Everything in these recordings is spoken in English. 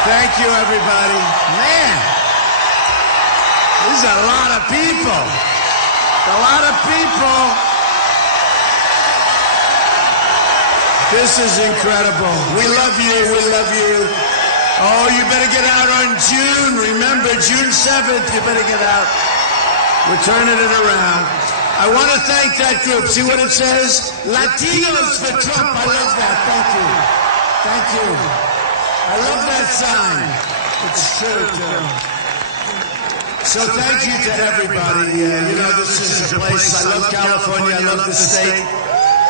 Thank you, everybody. Man, this is a lot of people. A lot of people. This is incredible. We love you. We love you. Oh, you better get out on June. Remember, June 7th, you better get out. We're turning it around. I want to thank that group. See what it says? Latinos for Trump. I love that. Thank you. Thank you. I love that sign. It's true, too. So thank you to everybody. You know, this is a place. I love California. I love the state.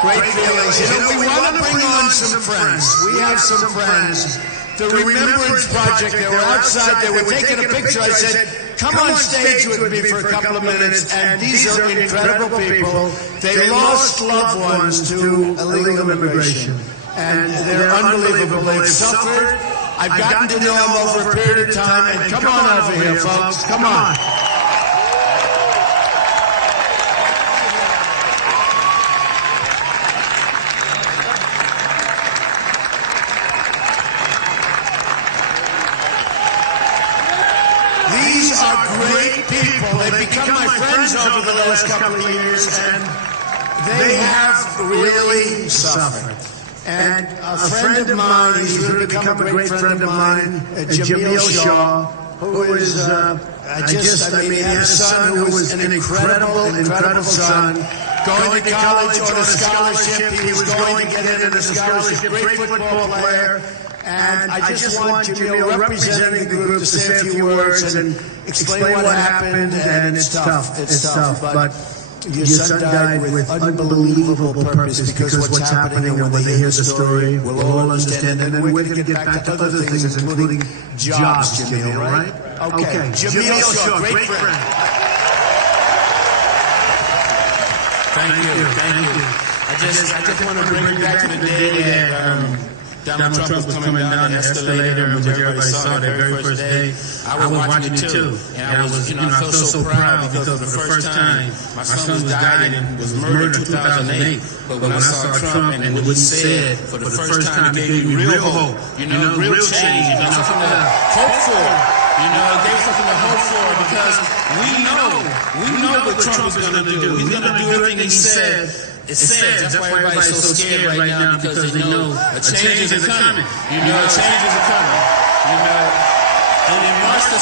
Great feelings. You know, we want to bring on some friends. We have some friends. The Remembrance Project, they were outside. They were taking a picture. I said, come on stage with me for a couple of minutes. And these are incredible people. They lost loved ones to illegal immigration. And they're unbelievable. They've suffered. I've gotten to know them over a period of time. And come on over here, folks. Come on. These are great people. They've become my friends over the last couple of years. And they have really suffered. And a friend of mine, he's really become a great friend of mine, Jamil Shaw, who is, he had a son who was an incredible son, going to college on a scholarship. He was going to get into the scholarship, great football player. And I just want Jamil, representing the group, to say a few words and explain what happened. And it's tough, but your son died with unbelievable purpose, because what's happening when they hear the story, we'll all understand. And then we're going to get back to other things, including jobs, Jamil, right? Okay. Jamil Shaw, great friend. Thank you. I just want to bring you back to the day that Donald Trump was coming down the escalator, which everybody saw that very first day. I was watching it too, and I was, I felt so proud, because for the first time, my son was died and was murdered in 2008. But when I saw Trump and what he said, for the first time, it gave me real hope, real change, something to hope for. It gave something to hope for, because we know what Trump is going to do. He's going to do everything he said. It's sad. That's why everybody's so scared right now, because they know a change is coming. A change is coming. And in March the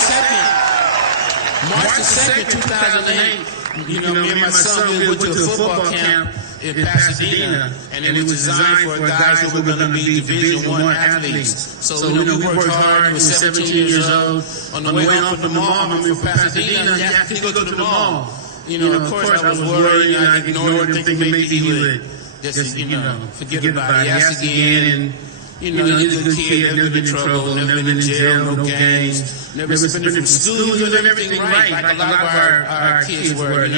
2nd, 2008, me and my son, we went to a football camp in Pasadena, and it was designed for guys who were going to be Division I athletes. So, we worked hard. We were 17 years old. On the way home from the mall, from Pasadena, you have to go to the mall. Of course, I was worried, and I ignored him, thinking maybe he would just, forget about it. He asked again, and, he's a good kid, never been in trouble, never been in jail, no gangs, never suspended from school. He was doing everything right, like a lot of our kids were,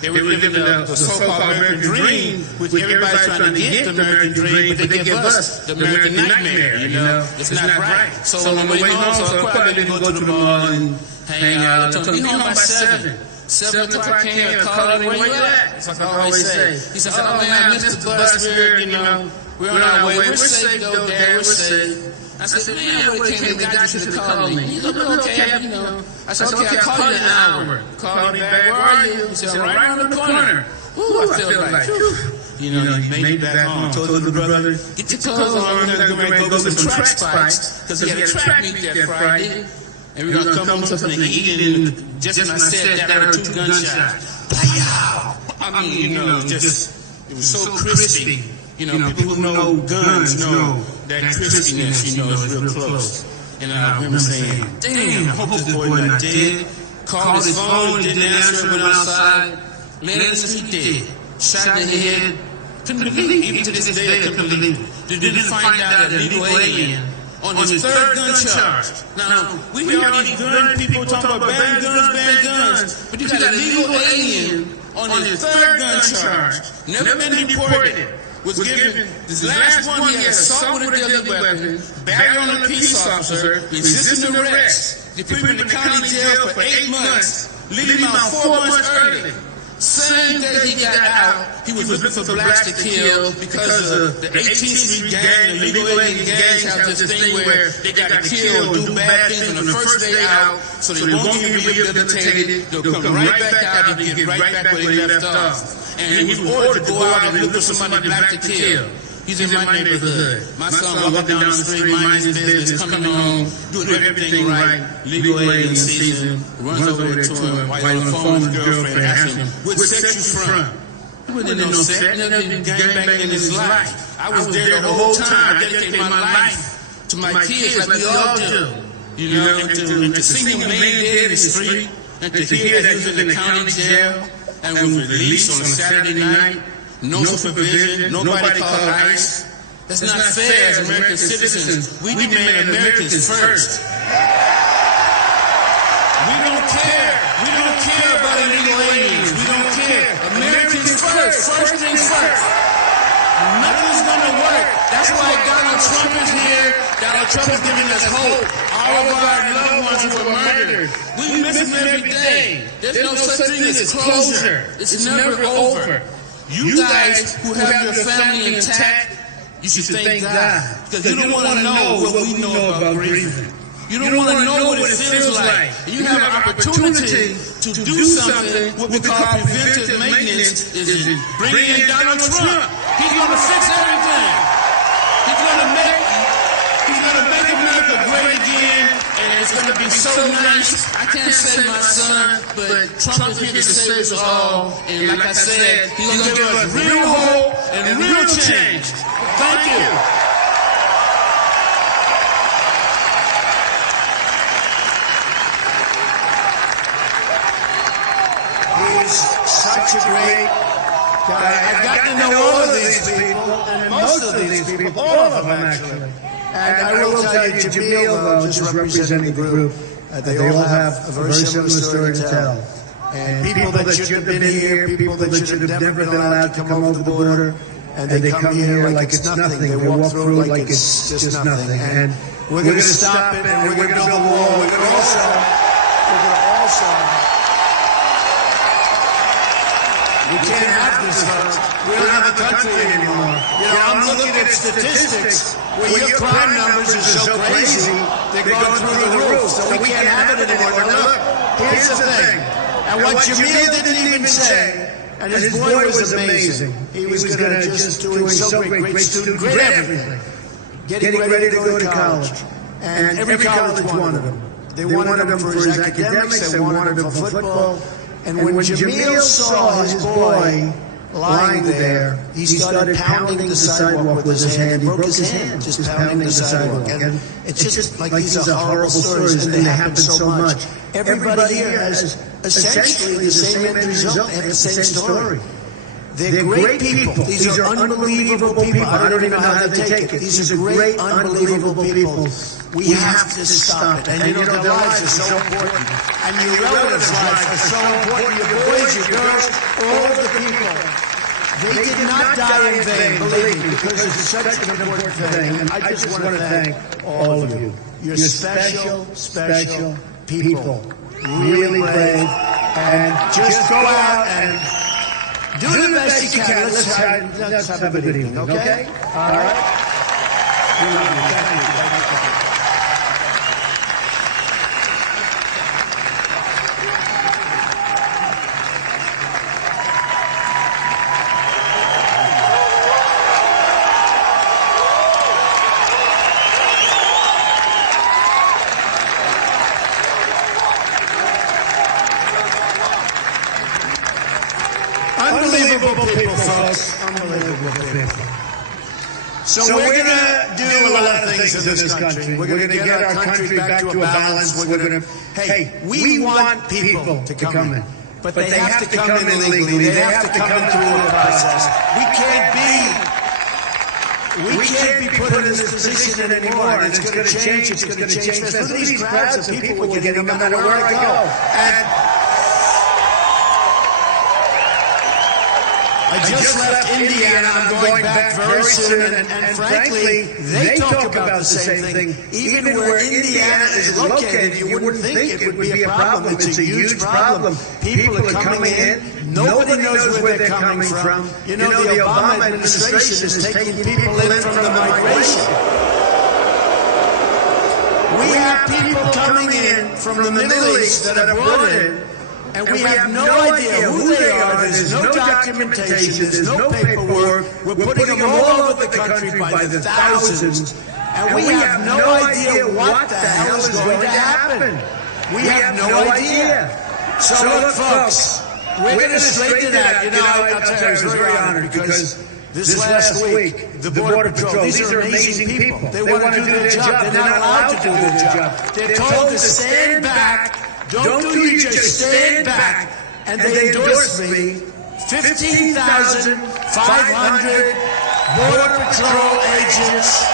They were living the so-called American dream, which everybody's trying to get the American dream, but they give us the American nightmare, It's not right. So on the way home, so of course I didn't go to the mall and hang out. I told him, be home by 7. 7 o'clock came, called me, where you at? It's like I always say. He said, oh man, I missed the bus, we're on our way. We're safe though, Dad, we're safe. I said, man, what came and got you to call me? You look okay, I said, okay, I'll call you in an hour. Called me back, where are you? He said, right around the corner. Ooh, I feel like, you made it back home. Told the brother, get your clothes on, we're going to go to some track spots, because he had a track meet that Friday. And we're going to come home something to eat, and just when I said that, I heard 2 gunshots. I mean, it was so crispy. People who know guns know that crispiness, is real close. And I remember saying, damn, I hope this boy not dead. Called his phone, didn't answer, went outside. Man, he dead. Shot in the head. Couldn't believe it. Even to this day, I couldn't believe it. Didn't find out that illegal alien on his third gun charge. Now, we hear all these gun people talking about bad guns, but you got an illegal alien on his third gun charge, never been deported, was given, this last one he had assault with a deadly weapon, battery on a peace officer, resisting arrest. They put him in the county jail for 8 months, leaving him out 4 months early. Same day he got out, he was looking for blacks to kill because the 18th Street gang, the legal alien gangs have this thing where they got to kill or do bad things on the first day out, so they won't be rehabilitated. They'll come right back out and get right back where they left off. And he was ordered to go out and look for somebody black to kill. He's in my neighborhood. My son walking down the street, minding his business, coming home, doing everything right. Legal alien season, runs over there to him while on the phone with his girlfriend, asks him, "What sex you from?" He wasn't in no sex, never been gangbanging in his life. I was there the whole time. I dedicated my life to my kids like we all do. You know, and to see him laying dead in the street, and to hear that he was in the county jail, and was released on a Saturday night. No supervision, nobody called ICE. That's not fair as American citizens. We demand Americans first. We don't care. We don't care about illegal aliens. We don't care. Americans first. First things first. Nothing's gonna work. That's why Donald Trump is here. Donald Trump is giving us hope. All of our loved ones who were murdered. We miss them every day. There's no such thing as closure. It's never over. You guys who have your family intact, you should thank God. Because you don't want to know what we know about grieving. You don't want to know what it feels like. You have an opportunity to do something, what we call preventive maintenance, is bringing in Donald Trump. He's going to fix everything. He's going to make America great again, and it's going to be so nice. I can't save my son, but Trump is here to save us all. And like I said, he's going to give us real hope and real change. Thank you. He's such a great guy. I've gotten to know all of these people, and most of these people, all of them actually. And I will tell you, Jamil, just representing the group, they all have a very similar story to tell. And people that should have been here, people that should have never been allowed to come over the border, and they come here like it's nothing. They walk through like it's just nothing. And we're going to stop it, and we're going to build a wall. We're going to also. We can't have this, folks. We don't have a country anymore. You know, I'm looking at statistics where your crime numbers are so crazy, they're going through the roof. So we can't have it anymore. Now look, here's the thing. And what Jamil didn't even say, and his boy was amazing. He was going to just doing so great student, great everything. Getting ready to go to college. And every college wanted him. They wanted him for his academics, they wanted him for football. And when Jamil saw his boy lying there, he started pounding the sidewalk with his hand. He broke his hand just pounding the sidewalk. And it's just like these are horrible stories, and they happen so much. Everybody here has essentially the same end result. They have the same story. They're great people. These are unbelievable people. I don't even know how they take it. These are great, unbelievable people. We have to stop it. And you know, their lives are so important. And your relatives' lives are so important. Your boys, your girls, all of the people. They did not die in vain, believe me, because it's such an important thing. And I just want to thank all of you. You're special, special people. Really brave. And just go out and do the best you can. Let's have a good evening, okay? All right? Thank you. Unbelievable people, folks. Unbelievable people. So we're going to do a lot of things in this country. We're going to get our country back to a balance. We're going to, hey, we want people to come in. But they have to come in illegally. They have to come through the process. We can't be put in this position anymore. And it's going to change. It's going to change. Look at these crowds of people we're getting no matter where I go. And I just left Indiana. I'm going back very soon. And frankly, they talk about the same thing. Even where Indiana is located, you wouldn't think it would be a problem. It's a huge problem. People are coming in. Nobody knows where they're coming from. You know, the Obama administration is taking people in from the migration. We have people coming in from the Middle East that are brought in, and we have no idea who they are. There's no documentation. There's no paperwork. We're putting them all over the country by the thousands, and we have no idea what the hell is going to happen. We have no idea. So look, folks, we're going to straighten it out. You know, I'll tell you, I was very honored because this last week, the Border Patrol, these are amazing people. They want to do their job. They're not allowed to do their job. They're told to stand back. Don't do you just stand back. And they endorsed me. 15,500 Border Patrol agents.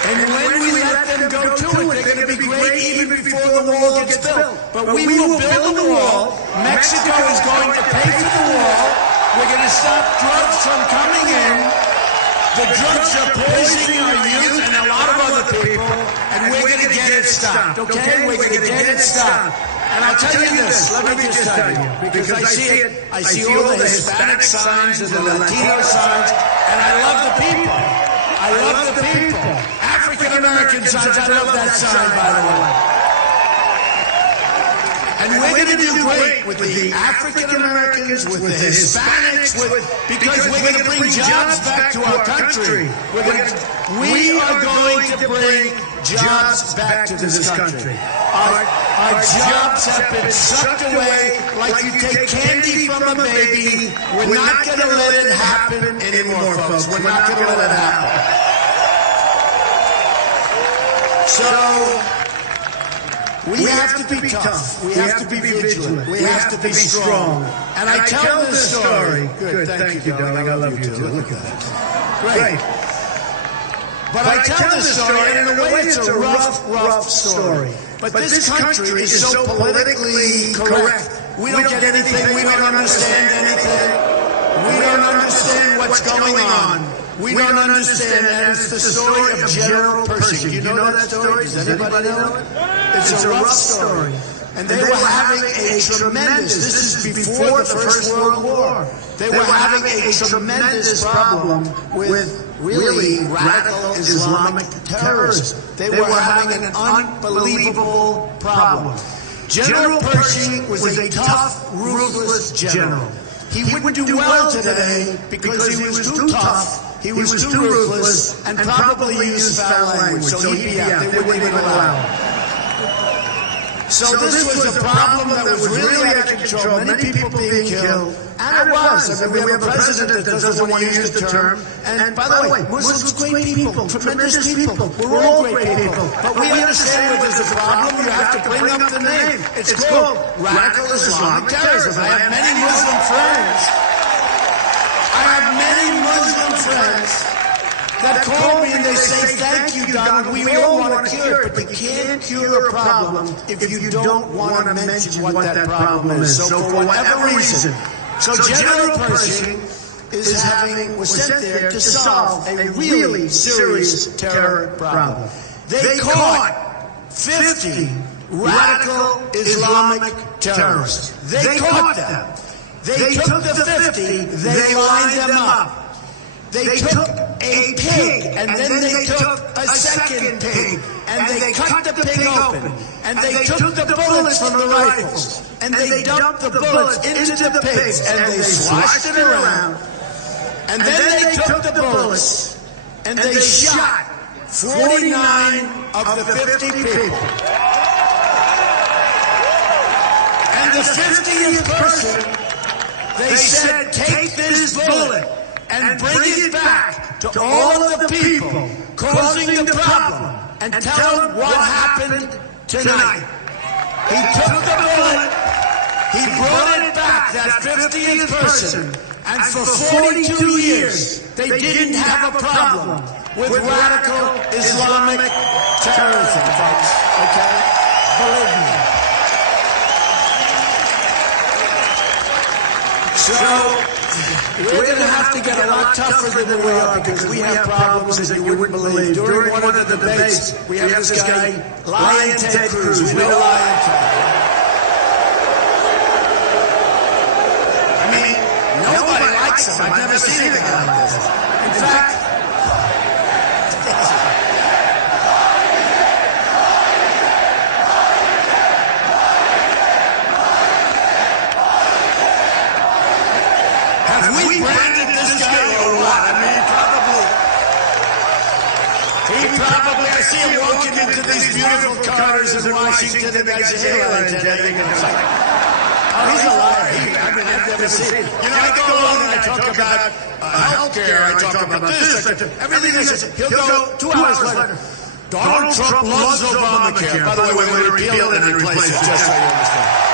And when we let them go to it, they're going to be great even before the wall gets built. But we will build the wall. Mexico is going to pay for the wall. We're going to stop drugs from coming in. The drugs are poisoning our youth and a lot of other people, and we're going to get it stopped, okay? We're going to get it stopped. And I'll tell you this, let me just tell you, because I see it, I see all the Hispanic signs and the Latino signs, and I love the people. I love the people. African-American signs, I love that sign, by the way. And we're going to do great with the African-Americans, with the Hispanics, because we're going to bring jobs back to our country. We are going to bring jobs back to this country. Our jobs have been sucked away like you take candy from a baby. We're not going to let it happen anymore, folks. We're not going to let it happen. So, we have to be tough. We have to be vigilant. We have to be strong. And I tell this story. Good, thank you, darling. I love you too. Look at that. Great. But I tell this story, and in a way it's a rough story. But this country is so politically correct. We don't get anything. We don't understand anything. We don't understand what's going on. We don't understand, and it's the story of General Pershing. You know that story? Does anybody know it? It's a rough story. And they were having a tremendous, this is before the First World War, they were having a tremendous problem with really radical Islamic terrorists. They were having an unbelievable problem. General Pershing was a tough, ruthless general. He wouldn't do well today because he was too tough. He was too ruthless and probably used foul language, so he'd be out. They wouldn't even allow him. So this was a problem that was really out of control. Many people being killed, and it was. I mean, we have a president that doesn't want to use the term. And by the way, Muslims, great people, tremendous people. We're all great people. But we understand when there's a problem, you have to bring up the name. It's called radical Islamic terrorism. I have many Muslim friends. I have many Muslim friends that call me and they say, thank you, Don, we all want to cure it, but you can't cure a problem if you don't want to mention what that problem is. So for whatever reason, so General Pershing was sent there to solve a really serious terror problem. They caught 50 radical Islamic terrorists. They caught them. They took the 50, they lined them up. They took a pig, and then they took a second pig, and they cut the pig open, and they took the bullets from the rifles, and they dumped the bullets into the pigs, and they swashed it around, and then they took the bullets, and they shot 49 of the 50 people. And the 50th person, they said, take this bullet and bring it back to all of the people causing the problem and tell them what happened tonight. He took the bullet, he brought it back, that 50th person, and for 42 years, they didn't have a problem with radical Islamic terrorism, folks. Okay? Believe me. So, we're going to have to get a lot tougher than we are because we have problems that you wouldn't believe. During one of the debates, we have this guy, Lion Ted Cruz. We know Lion Ted. I mean, nobody likes him. I've never seen anything like this. In fact, we branded this guy or what? I mean, probably, I see him walking into these beautiful corners in Washington and I say, hey, Lion Ted, it's like, oh, he's a liar. I mean, I've never seen it. You know, I go along and I talk about healthcare, I talk about this, everything is, he'll go 2 hours later. Donald Trump loves Obamacare. By the way, we're going to repeal it and replace it, just so you understand.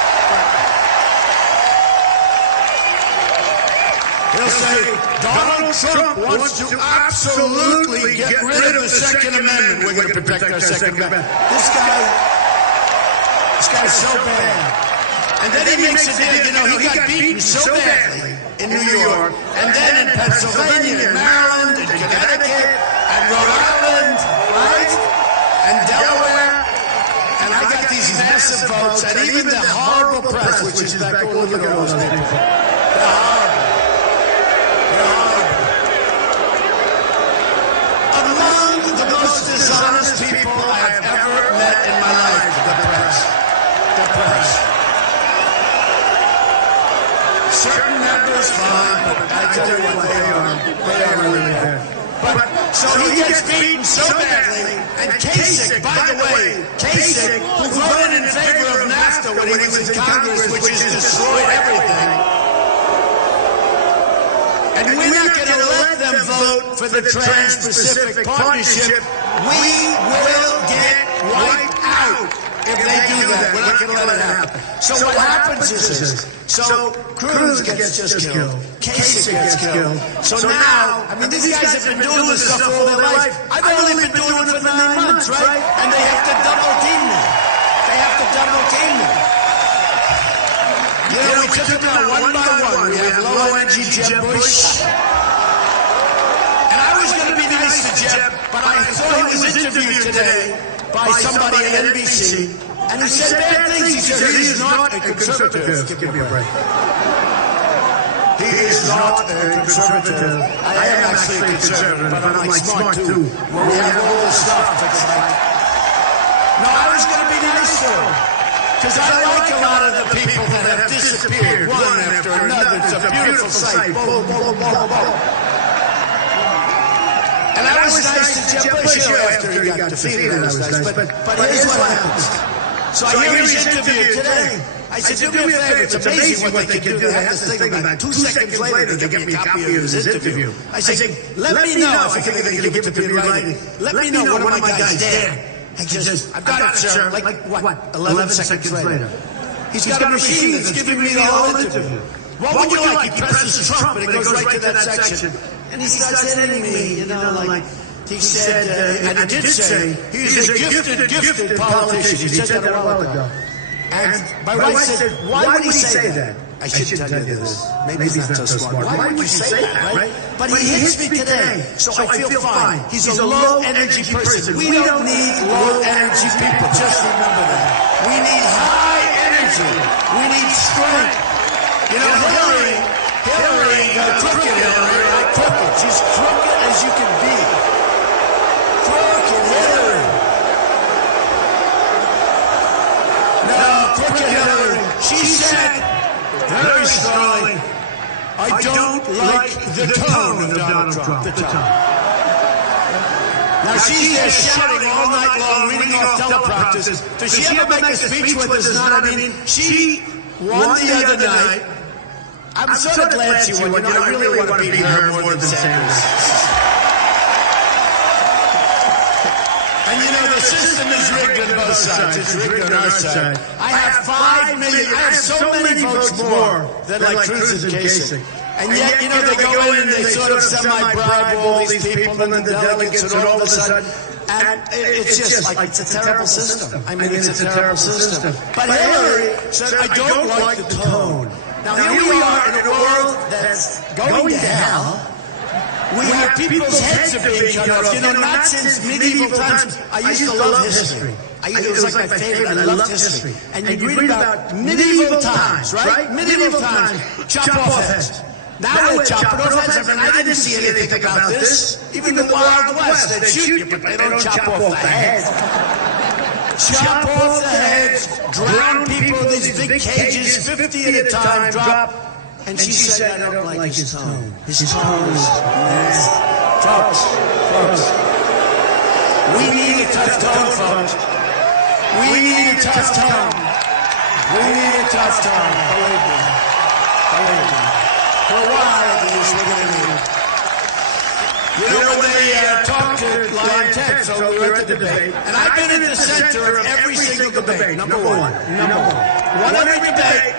He'll say, Donald Trump wants to absolutely get rid of the Second Amendment. We're going to protect our Second Amendment. This guy's so bad. And then he makes a deal. You know, he got beaten so badly in New York, and then in Pennsylvania, and Maryland, and Connecticut, and Rhode Island, right? And Delaware. And I got these massive votes, and even the horrible press, which is back, oh, look at all those people. They're horrible. Most dishonest people I have ever met in my life, the press. The press. Certain members, fine, but I tell you what, they are really bad. But, so he gets beaten so badly, and Kasich, by the way, Kasich, who voted in favor of NAFTA when he was in Congress, which has destroyed everything, and we're not going to let them vote for the Trans-Pacific Partnership. We will get wiped out if they do that. We're not going to let it happen. So what happens is this. So Cruz gets just killed. Kasich gets killed. So now, I mean, these guys have been doing this stuff all their life. I've only been doing it for 9 months, right? And they have to double team me. They have to double team me. You know, we took them out one by one. We have low-energy Jeb Bush. And I was going to be nice to Jeb, but I saw he was interviewed today by somebody at NBC. And he said bad things. He said he is not a conservative. Give me a break. He is not a conservative. I am actually a conservative, but I'm like smart too. We have all this stuff. No, I was going to be nice to him. Because I like a lot of the people that have disappeared, one after another. It's a beautiful sight. Boom, boom, boom, boom. And I was nice to Jeb Bush after he got defeated. I was nice. But here's what happens. So I hear he's interviewed today. I said, do me a favor. It's amazing what they can do. They have this thing about 2 seconds later they get me a copy of his interview. I said, let me know if they can give it to me in writing. Let me know one of my guys dead. He says, I've got it, sir. Like what? 11 seconds later. He's got a machine that's giving me the whole interview. What would you like? He presses Trump, and it goes right to that section. And he starts hitting me, you know, like, he said, and I did say, he's a gifted politician. He said that a while ago. And my wife said, why would he say that? I should tell you this. Maybe he's not so smart. Why would you say that, right? But he hits me today, so I feel fine. He's a low-energy person. We don't need low-energy people. Just remember that. We need high energy. We need strength. You know, Hillary, crooked Hillary, like crooked. She's crooked as you can be. Crooked Hillary. No, crooked Hillary. She said, very strongly, I don't like the tone of Donald Trump. The tone. Now she's there shouting all night long, reading off teleprompters. Does she ever make a speech with us? Not, I mean, she won the other night. I'm sort of glad she won. You know, I really want to beat her more than Sanders. And you know, the system is rigged on both sides. It's rigged on our side. I have 5 million. I have so many votes more than like Cruz and Kasich. And yet, you know, they go in and they sort of semi-bribe all these people and the delegates and all of a sudden, and it's just like, it's a terrible system. I mean, it's a terrible system. But Hillary said, I don't like the tone. Now here we are in a world that's going to hell. We have people's heads are being cut off. You know, not since medieval times. I used to love history. It was like my favorite. I loved history. And you'd read about medieval times, right? Medieval times. Chop off heads. Now they're chopping off heads. I mean, I didn't see anything about this. Even the Wild West, they'd shoot you, but they don't chop off the heads. Chop off the heads, drown people in these big cages, 50 at a time, drop. And she said, I don't like his tone. His tone is folks. We need a tough tone, folks. We need a tough tone. We need a tough tone. Believe me. Believe me. For a while, at least, we're going to need it. You know, when they talked to Lion Ted, so we were at the debate, and I've been at the center of every single debate. Number one. One every debate.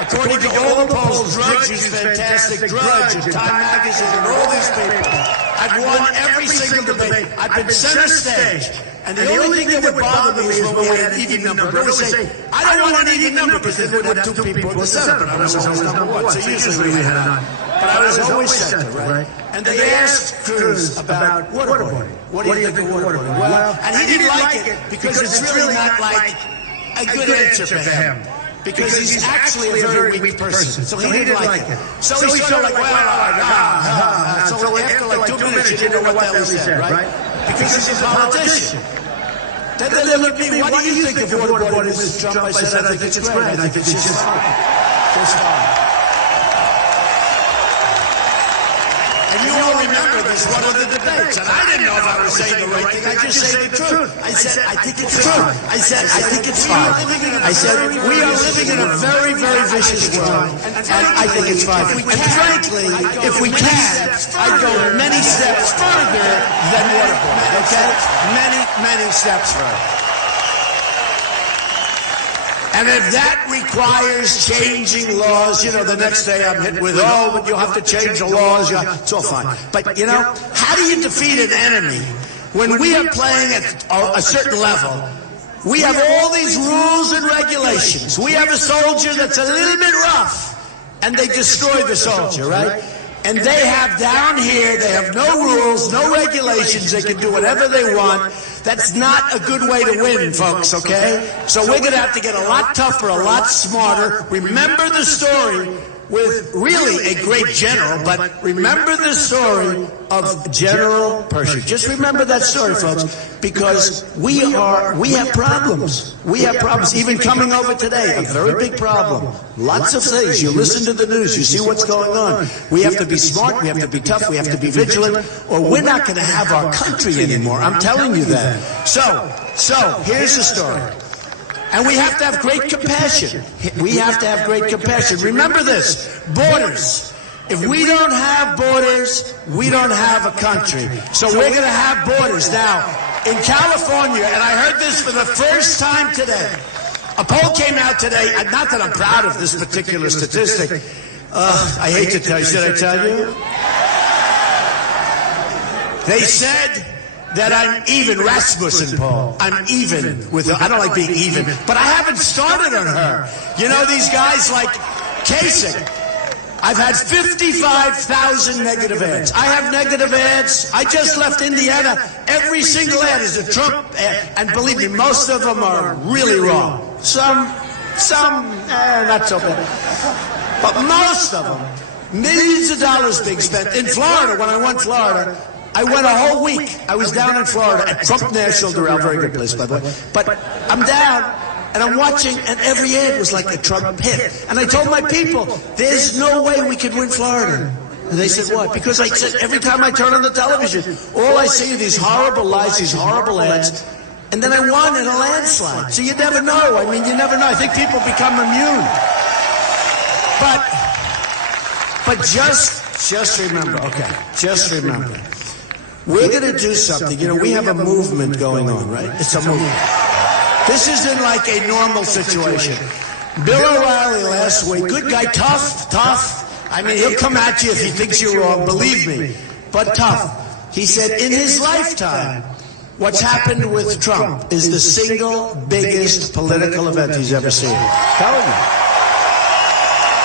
According to all the polls, Drudge is fantastic. Drudge and Time Magazine and all these people. I've won every single debate. I've been center stage. And the only thing that would bother me is when we had an even number. But I would say, I don't want an even number because then we'd have two people in the center. But I was always number one. So usually we had none. But I was always center, right? And they asked Cruz about waterboarding. What do you think of waterboarding? Well, and he didn't like it because it's really not like a good answer for him. Because he's actually a very weak person. So he didn't like it. So he sort of like, so after like 2 minutes, you didn't know what the hell he said, right? Because he's a politician. Then they looked at me, what do you think of waterboarding, Mr. Trump? I said, I think it's great. I think it's just fine. Just fine. And you all remember this one of the debates. And I didn't know if I was saying the right thing. I just say the truth. I said, I think it's true. I said, I think it's fine. I said, we are living in a very, very vicious world. And I think it's fine. And frankly, if we can, I'd go many steps further than waterboarding. Okay? Many steps further. And if that requires changing laws, you know, the next day I'm hit with, but you'll have to change the laws. It's all fine. But, you know, how do you defeat an enemy when we are playing at a certain level? We have all these rules and regulations. We have a soldier that's a little bit rough, and they destroy the soldier, right? And they have down here, they have no rules, no regulations. They can do whatever they want. That's not a good way to win, folks, okay? So we're going to have to get a lot tougher, a lot smarter. Remember the story with really a great general, but remember the story of General Pershing. Just remember that story, folks, because we have problems. We have problems. Even coming over today, a very big problem. Lots of things. You listen to the news, you see what's going on. We have to be smart, we have to be tough, we have to be vigilant, or we're not going to have our country anymore. I'm telling you that. So, here's the story. And we have to have great compassion. We have to have great compassion. Remember this, borders. If we don't have borders, we don't have a country. So we're going to have borders. Now, in California, and I heard this for the first time today, a poll came out today, not that I'm proud of this particular statistic. I hate to tell you, should I tell you? They said that I'm even Rasmussen, Paul. I'm even with her. I don't like being even, but I haven't started on her. You know, these guys like Kasich. I've had 55,000 negative ads. I have negative ads. I just left Indiana. Every single ad is a Trump ad. And believe me, most of them are really wrong. Some, not so bad. But most of them, millions of dollars being spent. In Florida, when I won Florida, I went a whole week. I was down in Florida at Trump National Doral, very good place, by the way. But I'm down, and I'm watching, and every ad was like a Trump hit. And I told my people, there's no way we can win Florida. And they said, what? Because I said, every time I turn on the television, all I see are these horrible lies, these horrible ads. And then I won in a landslide. So you never know. I mean, you never know. I think people become immune. But just remember, okay, just remember. We're going to do something. You know, we have a movement going on, right? It's a movement. This isn't like a normal situation. Bill O'Reilly last week, good guy, tough. I mean, he'll come at you if he thinks you're wrong, believe me, but tough. He said in his lifetime, what's happened with Trump is the single biggest political event he's ever seen. Telling you.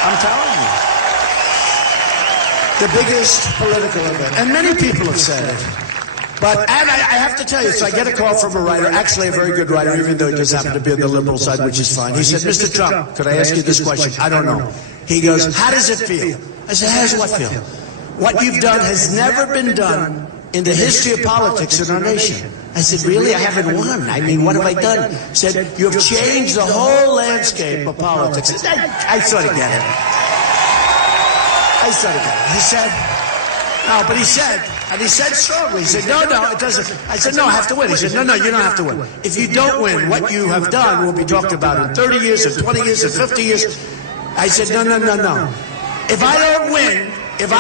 I'm telling you. The biggest political event. And many people have said it. But, and I have to tell you, so I get a call from a writer, actually a very good writer, even though he just happened to be on the liberal side, which is fine. He said, Mr. Trump, could I ask you this question? I don't know. He goes, how does it feel? I said, how does what feel? What you've done has never been done in the history of politics in our nation. I said, really? I haven't won. I mean, what have I done? He said, you have changed the whole landscape of politics. I sort of get it. I sort of get it. He said, no, but he said, and he said strongly, he said, no, it doesn't. I said, no, I have to win. He said, no, you don't have to win. If you don't win, what you have done will be talked about in 30 years, in 20 years, in 50 years. I said, no. If I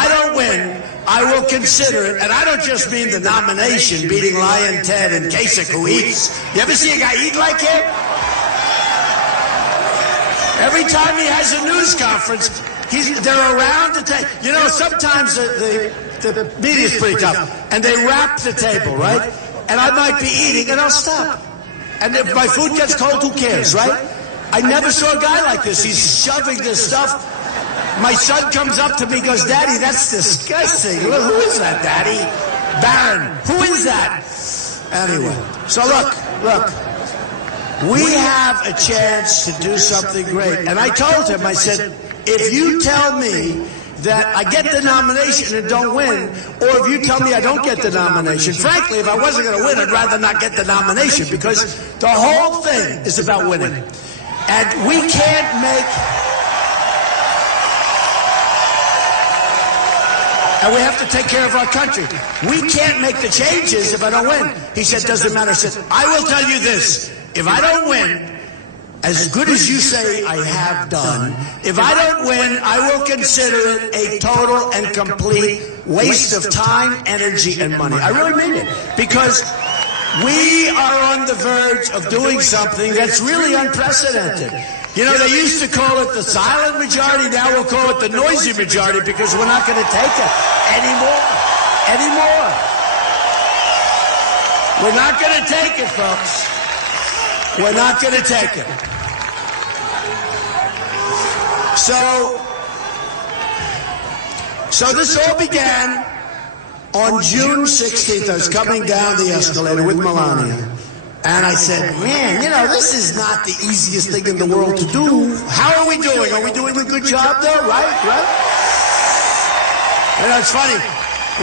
don't win, I will consider it, and I don't just mean the nomination, beating Lion Ted and Kasich, who eats. You ever see a guy eat like him? Every time he has a news conference, they're around the table. You know, sometimes the media's pretty tough, and they wrap the table, right? And I might be eating, and I'll stop. And if my food gets cold, who cares, right? I never saw a guy like this. He's shoving this stuff. My son comes up to me, goes, Daddy, that's disgusting. Who is that, Daddy? Baron, who is that? Anyway, so look. We have a chance to do something great. And I told him, I said, if you tell me that I get the nomination and don't win, or if you tell me I don't get the nomination, frankly, if I wasn't going to win, I'd rather not get the nomination, because the whole thing is about winning. And we can't make... And we have to take care of our country. We can't make the changes if I don't win. He said, doesn't matter. I said, I will tell you this. If I don't win, as good as you say I have done, if I don't win, I will consider it a total and complete waste of time, energy, and money. I really mean it. Because we are on the verge of doing something that's really unprecedented. You know, they used to call it the silent majority. Now we'll call it the noisy majority, because we're not going to take it anymore. We're not going to take it, folks. We're not going to take it. So this all began on June 16th. I was coming down the escalator with Melania. And I said, man, you know, this is not the easiest thing in the world to do. How are we doing? Are we doing a good job, though? Right? You know, it's funny.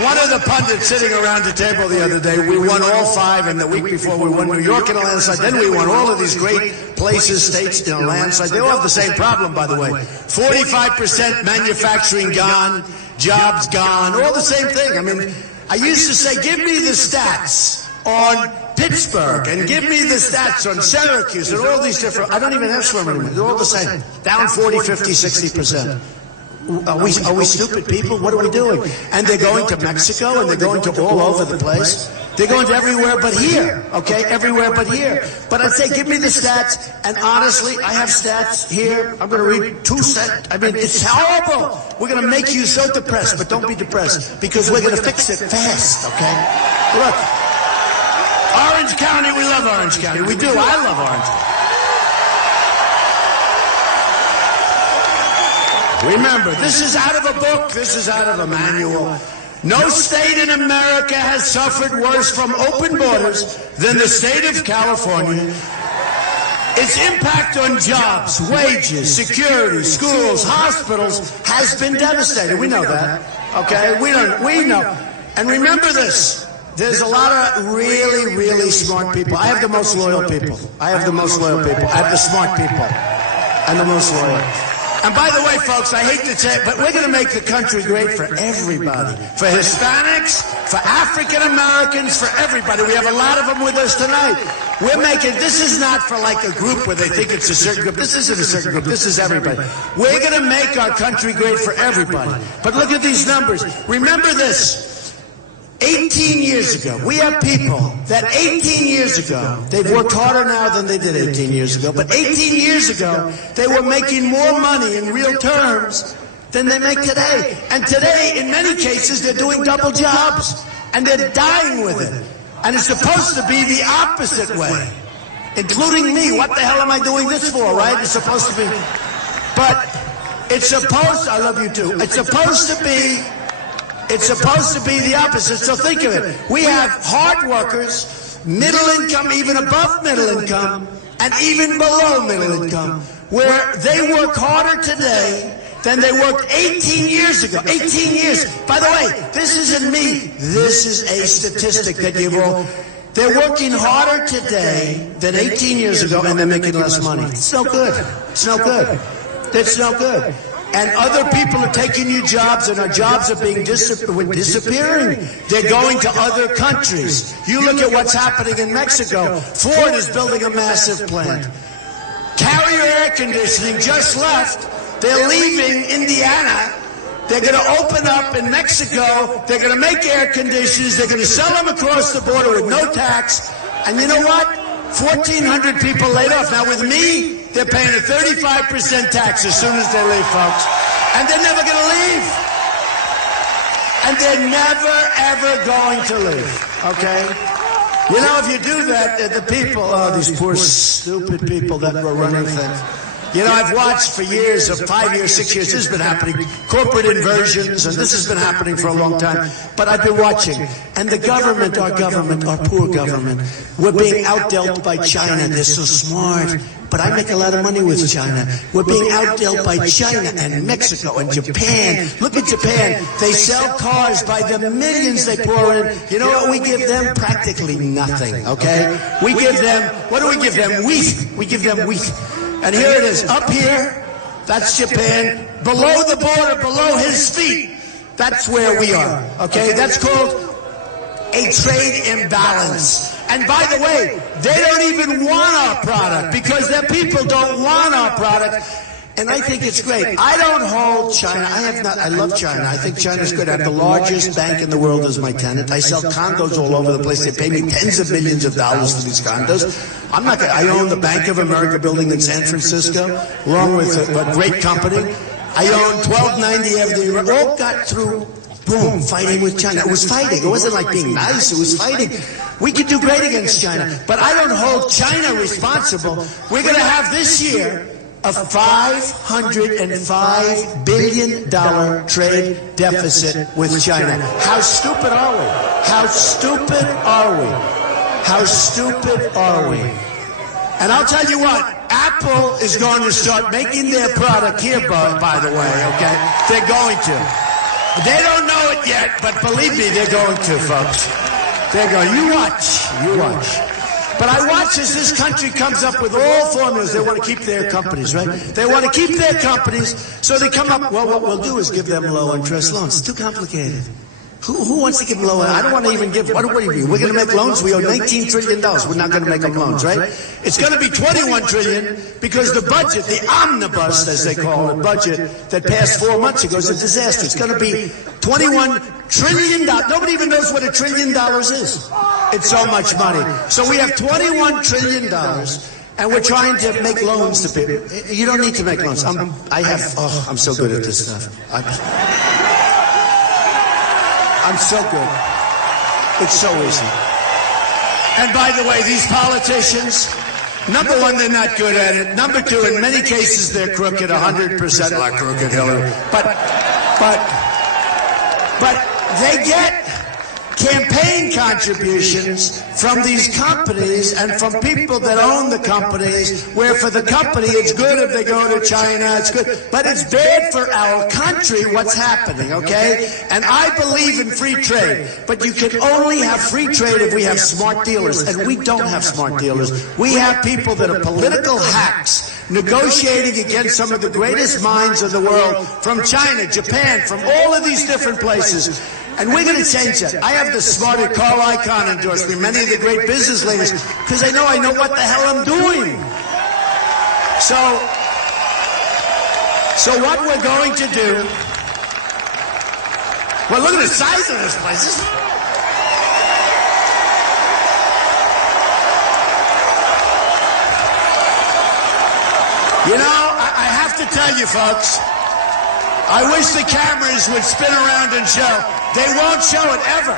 One of the pundits sitting around the table the other day, we won all 5, and the week before we won New York in a landslide. Then we won all of these great places, states in a landslide. They all have the same problem, by the way. 45% manufacturing gone, jobs gone, all the same thing. I mean, I used to say, give me the stats on Pittsburgh, and give me the stats on Syracuse, and all these different... I don't even have swim anymore. They're all the same. Down 40, 50, 60%. Are we stupid people? What are we doing? And they're going to Mexico, and they're going to all over the place. They're going to everywhere but here, okay? Everywhere but here. But I'd say, give me the stats, and honestly, I have stats here. I'm going to read 2 stats. I mean, it's horrible. We're going to make you so depressed, but don't be depressed, because we're going to fix it fast, okay? Look. Orange County, we love Orange County. We do. I love Orange County. Remember, this is out of a book. This is out of a manual. No state in America has suffered worse from open borders than the state of California. Its impact on jobs, wages, security, schools, hospitals has been devastating. We know that. Okay? We know. And remember this. There's a lot of really, really smart people. I have the most loyal people. I have the smart people. And the most loyal. And by the way, folks, I hate to say it, but we're going to make the country great for everybody. For Hispanics, for African Americans, for everybody. We have a lot of them with us tonight. This is not for like a group where they think it's a certain group. This isn't a certain group. This is everybody. We're going to make our country great for everybody. But look at these numbers. Remember this. 18 years ago, we have people that 18 years ago, they've worked harder now than they did 18 years ago, but 18 years ago, they were making more money in real terms than they make today. And today, in many cases, they're doing double jobs, and they're dying with it. And it's supposed to be the opposite way, including me. What the hell am I doing this for, right? It's supposed to be. But It's supposed, I love you too. It's supposed to be the opposite. So think of it. We have hard workers, middle income, even above middle income, and even below middle income, where they work harder today than they worked 18 years ago. 18 years. By the way, this isn't me. This is a statistic that you've all... They're working harder today than 18 years ago, and they're making less money. It's no good. It's no good. It's no good. And other people are taking new jobs, and our jobs are being disappearing. They're going to other countries. You look at what's happening in Mexico. Ford is building a massive plant. Carrier Air Conditioning just left. They're leaving Indiana. They're going to open up in Mexico. They're going to make air conditioners. They're going to sell them across the border with no tax. And you know what? 1,400 people laid off. Now with me, they're paying a 35% tax as soon as they leave, folks. And they're never going to leave. And they're never, ever going to leave, okay? You know, if you do that, the people, oh, these poor stupid people that were running things. You know, I've watched for years, 5 years, 6 years, this has been happening. Corporate inversions, and this has been happening for a long time. But I've been watching. And the government, our poor government, we're being outdealt by China. They're so smart. But I make a lot of money with China. We're being outdealt by China and Mexico and Japan. Look at Japan. They sell cars by the millions they pour in. You know what we give them? Practically nothing, okay? We give them, what do we give them? Wheat. We give them wheat. And here it is. Up here, that's Japan. Below the border, below his feet, that's where we are, okay? That's called a trade imbalance. And by the way, they don't even want our product because their people don't want our product. And I think it's great. I don't hold China. I love China. I think China's good. I have the largest bank in the world as my tenant. I sell condos all over the place. They pay me tens of millions of dollars for these condos. I own the Bank of America building in San Francisco, along with a great company. I own 1290 Avenue. All got through, boom, fighting with China. It was fighting. It wasn't like being nice. It was fighting. We could do great against China. But I don't hold China responsible. We're going to have this year a $505 billion trade deficit with China. How stupid are we? How stupid are we? How stupid are we? And I'll tell you what, Apple is going to start making their product here, by the way, okay? They're going to. They don't know it yet, but believe me, they're going to, folks. They're going, you watch. But I watch as this country comes up with all formulas. They want to keep their companies, right? They want to keep their companies, so they come up, well, what we'll do is give them low-interest loans. It's too complicated. Who wants to give them low? I don't want to even give. What do we do? We're going to make loans. We owe $19 trillion. We're not going to make them loans, right? It's going to be $21 trillion because the budget, the omnibus, as they call it, budget that passed 4 months ago is a disaster. It's going to be $21 trillion. Nobody even knows what $1 trillion is. It's so much money. So we have $21 trillion. And we're trying to make loans to people. You don't need to make loans. I'm so good at this stuff. I'm so good. It's so easy. And by the way, these politicians, number one, they're not good at it. Number two, in many cases, they're crooked, 100% like crooked Hillary. But they get campaign contributions from these companies and from people that own the companies, where for the company it's good if they go to China, it's good, but it's bad for our country what's happening, okay? And I believe in free trade, but you can only have free trade if we have smart dealers, and we don't have smart dealers. We have people that are political hacks negotiating against some of the greatest minds of the world from China, Japan, from all of these different places. And we're going to change that. I have the smarter Carl Icahn endorse me, many of the great business leaders, because they know I know what the hell I'm doing. So what we're going to do, well, look at the size of this place. You know, I have to tell you, folks, I wish the cameras would spin around and show. They won't show it ever.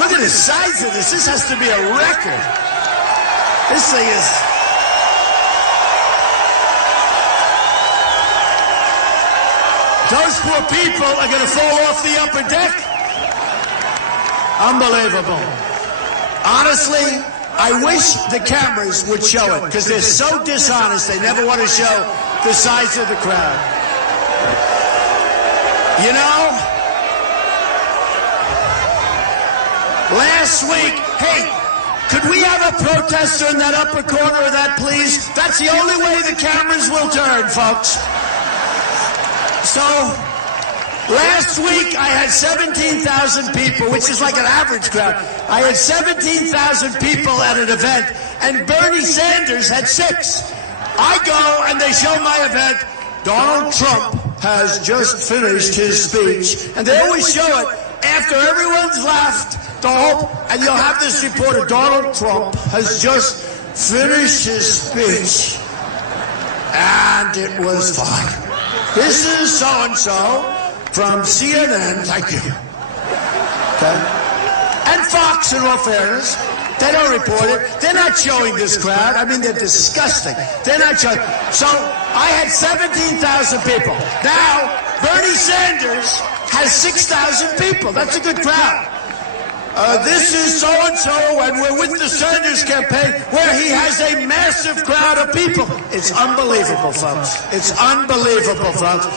Look at the size of this. This has to be a record. This thing is... Those poor people are going to fall off the upper deck. Unbelievable. Honestly, I wish the cameras would show it, because they're so dishonest, they never want to show the size of the crowd. You know, last week, hey, could we have a protester in that upper corner of that, please? That's the only way the cameras will turn, folks. So, last week I had 17,000 people, which is like an average crowd. I had 17,000 people at an event, and Bernie Sanders had 6. I go and they show my event. Donald Trump has just finished his speech, and they always show it after everyone's left. And you'll have this reporter, Donald Trump has just finished his speech, and it was fine. This is so-and-so from CNN, thank you. Okay? And Fox, in all fairness, they don't report it. They're not showing this crowd. I mean, they're disgusting. They're not showing. So I had 17,000 people. Now, Bernie Sanders has 6,000 people. That's a good crowd. This is so-and-so, and we're with the Sanders campaign, where he has a massive crowd of people. It's unbelievable, folks. It's unbelievable, folks.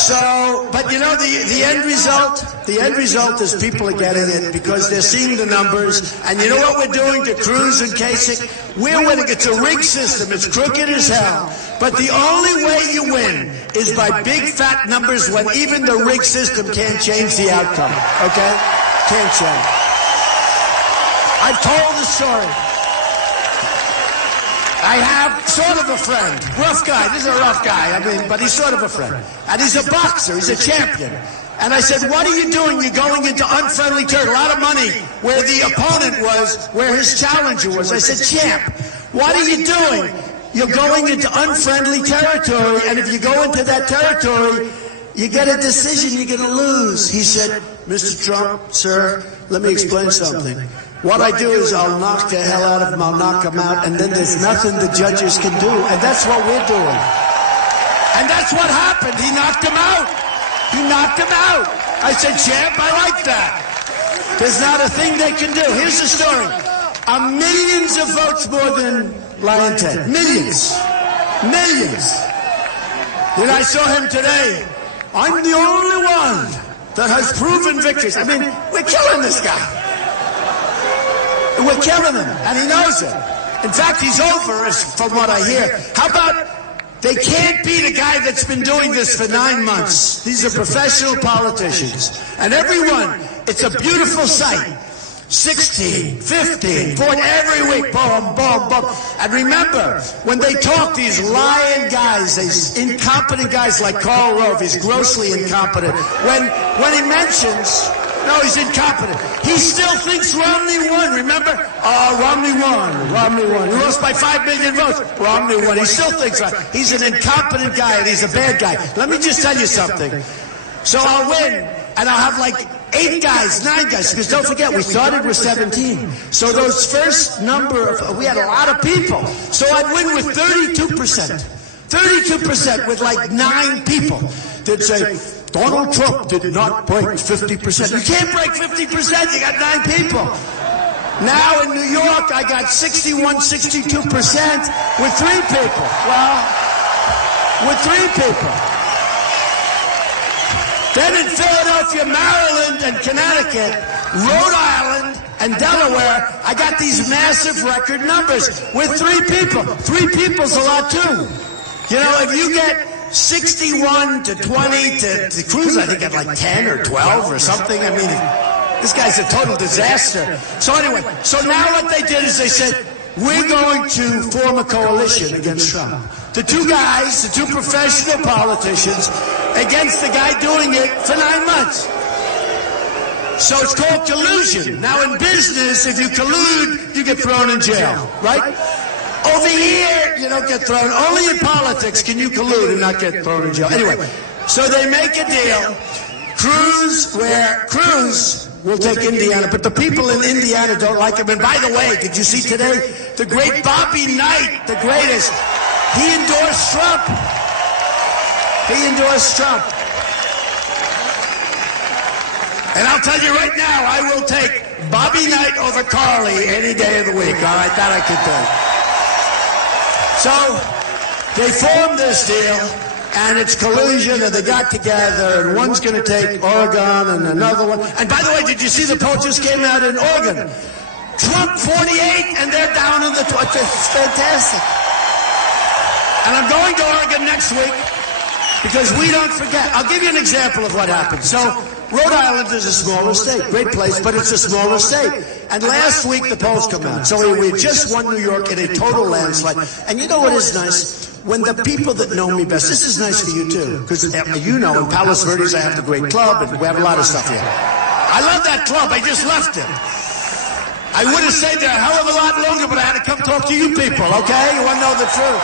So, but you know, the end result is people are getting it because they're seeing the numbers. And you know what we're doing to Cruz and Kasich? We're winning. It's a rigged system. It's crooked as hell. But the only way you win is by big fat numbers when even the rigged system can't change the outcome. Okay? Can't change. I've told the story. I have sort of a friend, rough guy. This is a rough guy, but he's sort of a friend. And he's a boxer, he's a champion. And I said, what are you doing? You're going into unfriendly territory. A lot of money where the opponent was, where his challenger was. I said, champ, what are you doing? You're going into unfriendly territory, and if you go into that territory, you get a decision, you're going to lose. He said, Mr. Trump, sir, let me explain something. What I do is I'll knock the hell out of him, I'll knock him out, and then there's nothing the judges can do. And that's what we're doing. And that's what happened. He knocked him out. He knocked him out. I said, champ, I like that. There's not a thing they can do. Here's the story. Millions of votes more than Lion Ted. Millions. Millions. Then I saw him today. I'm the only one that has proven victories. I mean, we're killing this guy. We're killing him, and he knows it. In fact, he's over, from what I hear. How about they can't beat a guy that's been doing this for 9 months? These are professional politicians. And everyone, it's a beautiful sight. 16, 15, 14, every week, boom, boom, boom. And remember, when they talk, these lying guys, these incompetent guys like Karl Rove, he's grossly incompetent. When he mentions, no, he's incompetent. He still thinks Romney won, remember? Romney won. He lost by 5 million votes. Romney won. He still thinks that. He's an incompetent guy, and he's a bad guy. Let me just tell you something. So I'll win, and I'll have like 8 guys, 9 guys, because don't forget, we started with 17. So those first number, we had a lot of people. So I'd win with 32%. 32% with like 9 people. They'd say, Donald Trump did not break 50%. You can't break 50%, you got 9 people. Now in New York, I got 61, 62% with 3 people. Well, with 3 people. Then in Philadelphia, Maryland, and Connecticut, Rhode Island, and Delaware, I got these massive record numbers with 3 people. 3 people's a lot too. You know, if you get 61 to 20 to Cruz, I think at like 10 or 12 or something. I mean, this guy's a total disaster. So anyway, so now what they did is they said, we're going to form a coalition against Trump. The 2 guys, the 2 professional politicians, against the guy doing it for 9 months. So it's called collusion. Now in business, if you collude, you get thrown in jail, right? Over here, you don't get thrown. Only in politics can you collude and not get thrown in jail. Anyway, so they make a deal. Cruz will take Indiana, but the people in Indiana don't like him. And by the way, did you see today? The great Bobby Knight, the greatest, he endorsed Trump. He endorsed Trump. And I'll tell you right now, I will take Bobby Knight over Carly any day of the week. All right, that I could do. So they formed this deal, and it's collusion, and they got together, and one's going to take Oregon and another one. And by the way, did you see the poll just came out in Oregon? Trump 48, and they're down in the 20. It's fantastic. And I'm going to Oregon next week because we don't forget. I'll give you an example of what happened. So Rhode Island is a smaller state, great place, but it's a smaller state. And last week the polls come out. So we just won New York in a total landslide. And you know what is nice? When the people that know me best, this is nice for you too, because you know in Palos Verdes I have the great club, and we have a lot of stuff here. I love that club. I just left it. I would have stayed there a hell of a lot longer, but I had to come talk to you people, okay? You want to know the truth.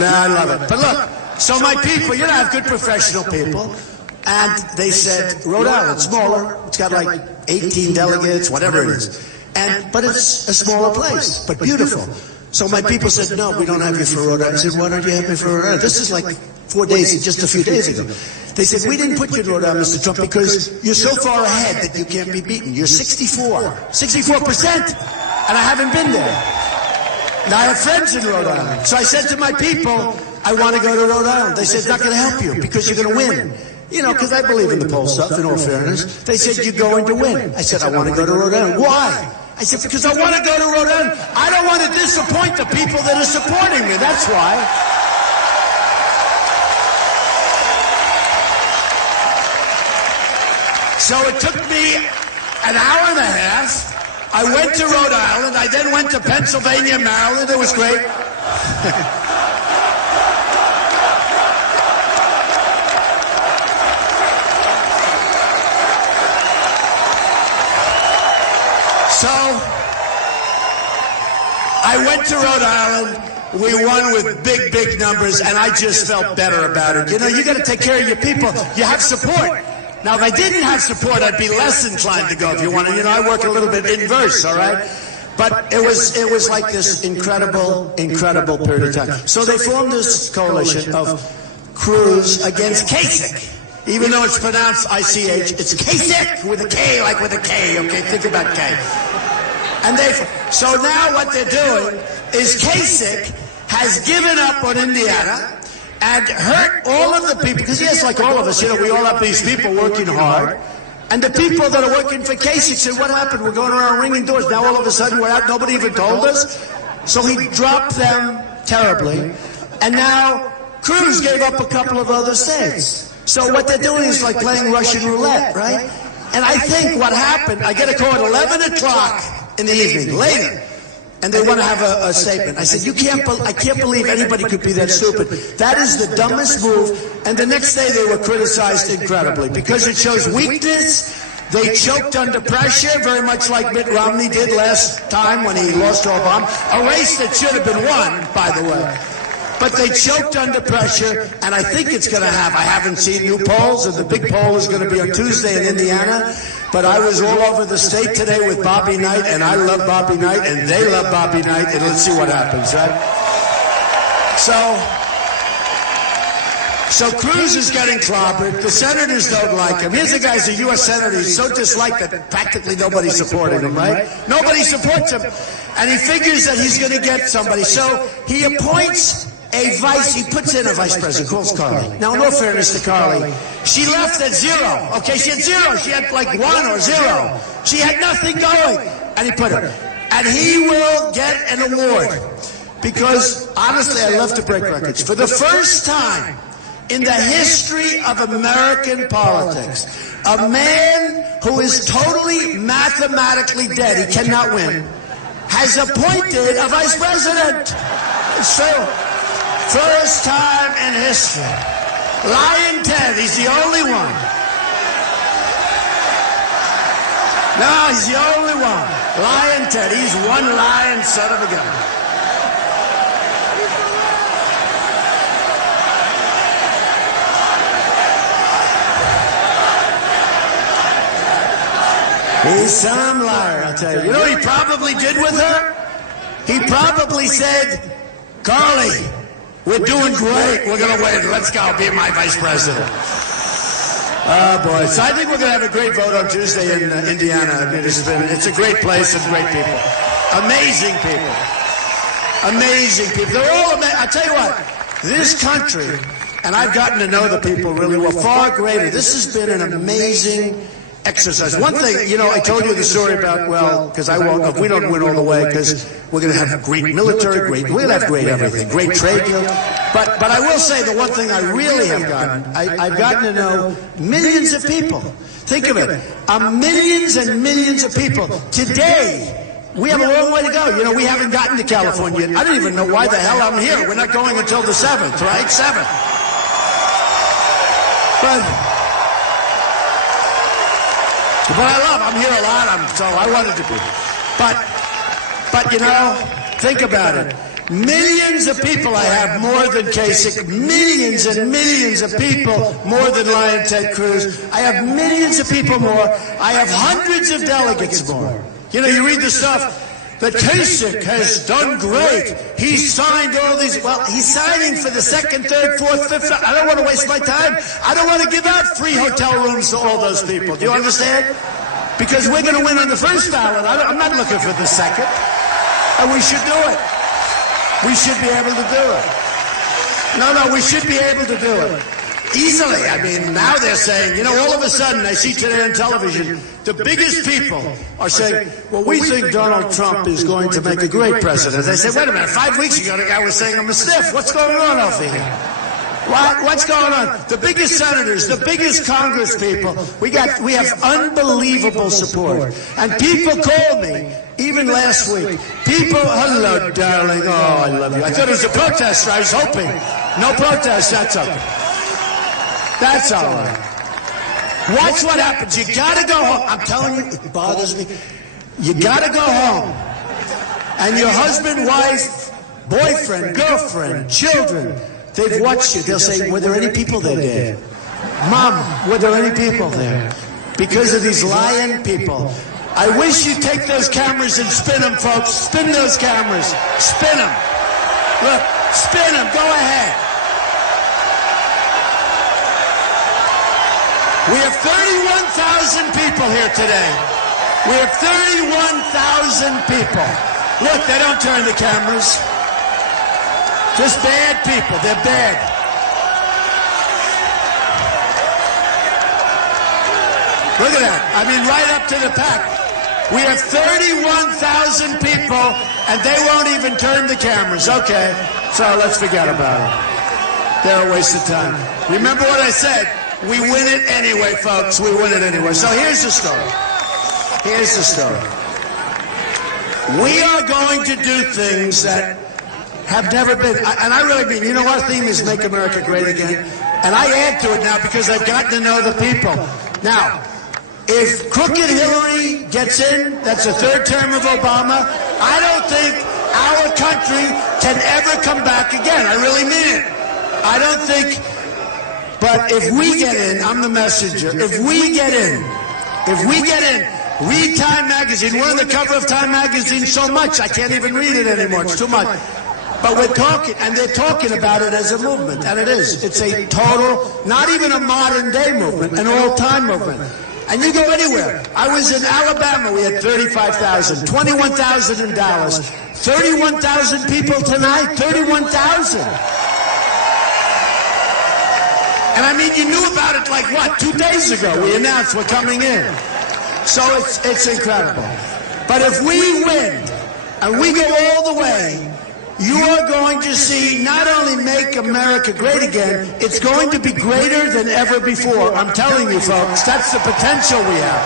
No, I love it. But look, so my people, you know, I have good professional people, and they said, Rhode Island, smaller, it's got like 18 delegates, whatever it is. But it's a smaller place, but beautiful. So my people said, no, we don't have you for Rhode Island. I said, why don't you have me for Rhode Island? This is like 4 days, just a few days ago. They said, we didn't put you in Rhode Island, Mr. Trump, because you're so far ahead that you can't be beaten. You're 64%, and I haven't been there. Now, I have friends in Rhode Island. So I said to my people, I want to go to Rhode Island. They said, it's not going to help you because you're going to win. You know, because I believe in the poll stuff, in all fairness. They said, you're going to win. I said, I want to go to Rhode Island. Why? I said, because I want to go to Rhode Island. I don't want to disappoint the people that are supporting me. That's why. So it took me an hour and a half. I went to Rhode Island. I then went to Pennsylvania, Maryland. It was great. So I went to Rhode Island. We won with big, big numbers, and I just felt better about it. You know, you got to take care of your people. You have support. Now, if I didn't have support, I'd be less inclined to go. If you want to, you know, I work a little bit inverse, all right? But it was like this incredible period of time. So they formed this coalition of Cruz against Kasich. Even though it's pronounced ICH, it's Kasich with a K, like with a K, okay? Think about K. And so now what they're doing is Kasich has given up on Indiana and hurt all of the people, because yes, like all of us, you know, we all have these people working hard, and the people that are working for Kasich said, what happened? We're going around ringing doors. Now all of a sudden we're out, nobody even told us. So he dropped them terribly, and now Cruz gave up a couple of other states. So what they're doing is like playing Russian roulette, right? And I think what happened, I get a call at 11 o'clock in the evening, later, and they want to have a statement. I said, I can't believe anybody could be that stupid. That is the dumbest move. And the next day they were criticized incredibly because it shows weakness. They choked under pressure, very much like Mitt Romney did last time when he lost to Obama. A race that should have been won, by the way. But they choked under pressure, and I think it's going to happen. I haven't seen new polls, and the big poll is going to be on Tuesday in Indiana. But I was all over the state today with Bobby Knight, and I love Bobby Knight, and they love Bobby Knight, and let's see what happens, right? So Cruz is getting clobbered. The senators don't like him. Here's a guy's a U.S. senator. He's so disliked that practically nobody's supporting him, right? Nobody supports him. And he figures that he's going to get somebody. So he appoints he puts in a vice president, calls Carly. Now, in all fairness to Carly, she left at 0. Okay, she had 0. She had like 1 or 0. She had nothing going. And he put her. And he will get an award. Because, honestly, I love to break records. For the first time in the history of American politics, a man who is totally mathematically dead, he cannot win, has appointed a vice president. It's true. First time in history. Lion Ted, he's the only one. No, he's the only one. Lion Ted, he's one lion son of a gun. He's some liar, I'll tell you. You know what he probably did with her? He probably said, Carly, We're doing great. We're going to win. Let's go. Be my vice president. Oh, boy. So I think we're going to have a great vote on Tuesday in Indiana. I mean, it's a great place and great people. Amazing people. Amazing people. They're all amazing. I tell you what, this country, and I've gotten to know the people really well, far greater. This has been an amazing exercise. One thing, I told you the story about, because we don't win all the way, because we're going to have great military, we're going to have great everything, great trade deal. But I will say the one thing I really have gotten, I've gotten to know millions of people. Think of it, millions and millions of people. Today, we have a long way to go. We haven't gotten to California yet. I don't even know why the hell I'm here. We're not going until the 7th, right? 7th. But I'm here a lot, so I wanted to be. But think about it. Millions of people I have more than Kasich, millions and millions of people more than Lion Ted Cruz. I have millions of people more. I have hundreds of delegates more. You read the stuff that Kasich has done great. He's signed all these. Well, he's signing for the 2nd, 3rd, 4th, 5th. I don't want to waste my time. I don't want to give out free hotel rooms to all those people. Do you understand? Because we're going to win on the first ballot. I'm not looking for the 2nd. And we should do it. We should be able to do it. No, we should be able to do it. Easily. I mean, now they're saying, all of a sudden, I see today on television, the biggest people are saying, well, we think Donald Trump is going to make a great president. I said, wait a minute, 5 weeks ago, the guy was saying I'm a stiff. What's going on over here? What's going on? The biggest senators, the biggest Congress people, we have unbelievable support. And people called me, even last week. People, hello, darling. Oh, I love you. I thought it was a protest. I was hoping. No protest. That's okay. That's all right. Watch what happens. You got to go home. I'm telling you, it bothers me. You got to go home. And your husband, wife, boyfriend, girlfriend, children, they've watched you. They'll say, were there any people there, Dad? Mom, were there any people there? Because of these lying people. I wish you'd take those cameras and spin them, folks. Spin those cameras. Spin them. Look, spin them. Go ahead. We have 31,000 people here today. We have 31,000 people. Look, they don't turn the cameras. Just bad people. They're bad. Look at that. I mean, right up to the pack. We have 31,000 people, and they won't even turn the cameras. Okay, so let's forget about it. They're a waste of time. Remember what I said. We win it anyway, folks. We win it anyway. So here's the story. Here's the story. We are going to do things that have never been, and I really mean, our theme is Make America Great Again, and I add to it now because I've gotten to know the people. Now, if crooked Hillary gets in, that's the 3rd term of Obama, I don't think our country can ever come back again. I really mean it. I don't think. But if we get in, I'm the messenger. If we get in, read Time Magazine. We're on the cover of Time Magazine so much, I can't even read it anymore. It's too much. But we're talking, and they're talking about it as a movement, and it is. It's a total, not even a modern day movement, an all-time movement. And you go anywhere. I was in Alabama, we had 35,000, 21,000 in Dallas, 31,000 people tonight, 31,000. And I mean, you knew about it like, 2 days ago? We announced we're coming in. So it's incredible. But if we win, and we go all the way, you are going to see not only Make America Great Again, it's going to be greater than ever before. I'm telling you, folks, that's the potential we have.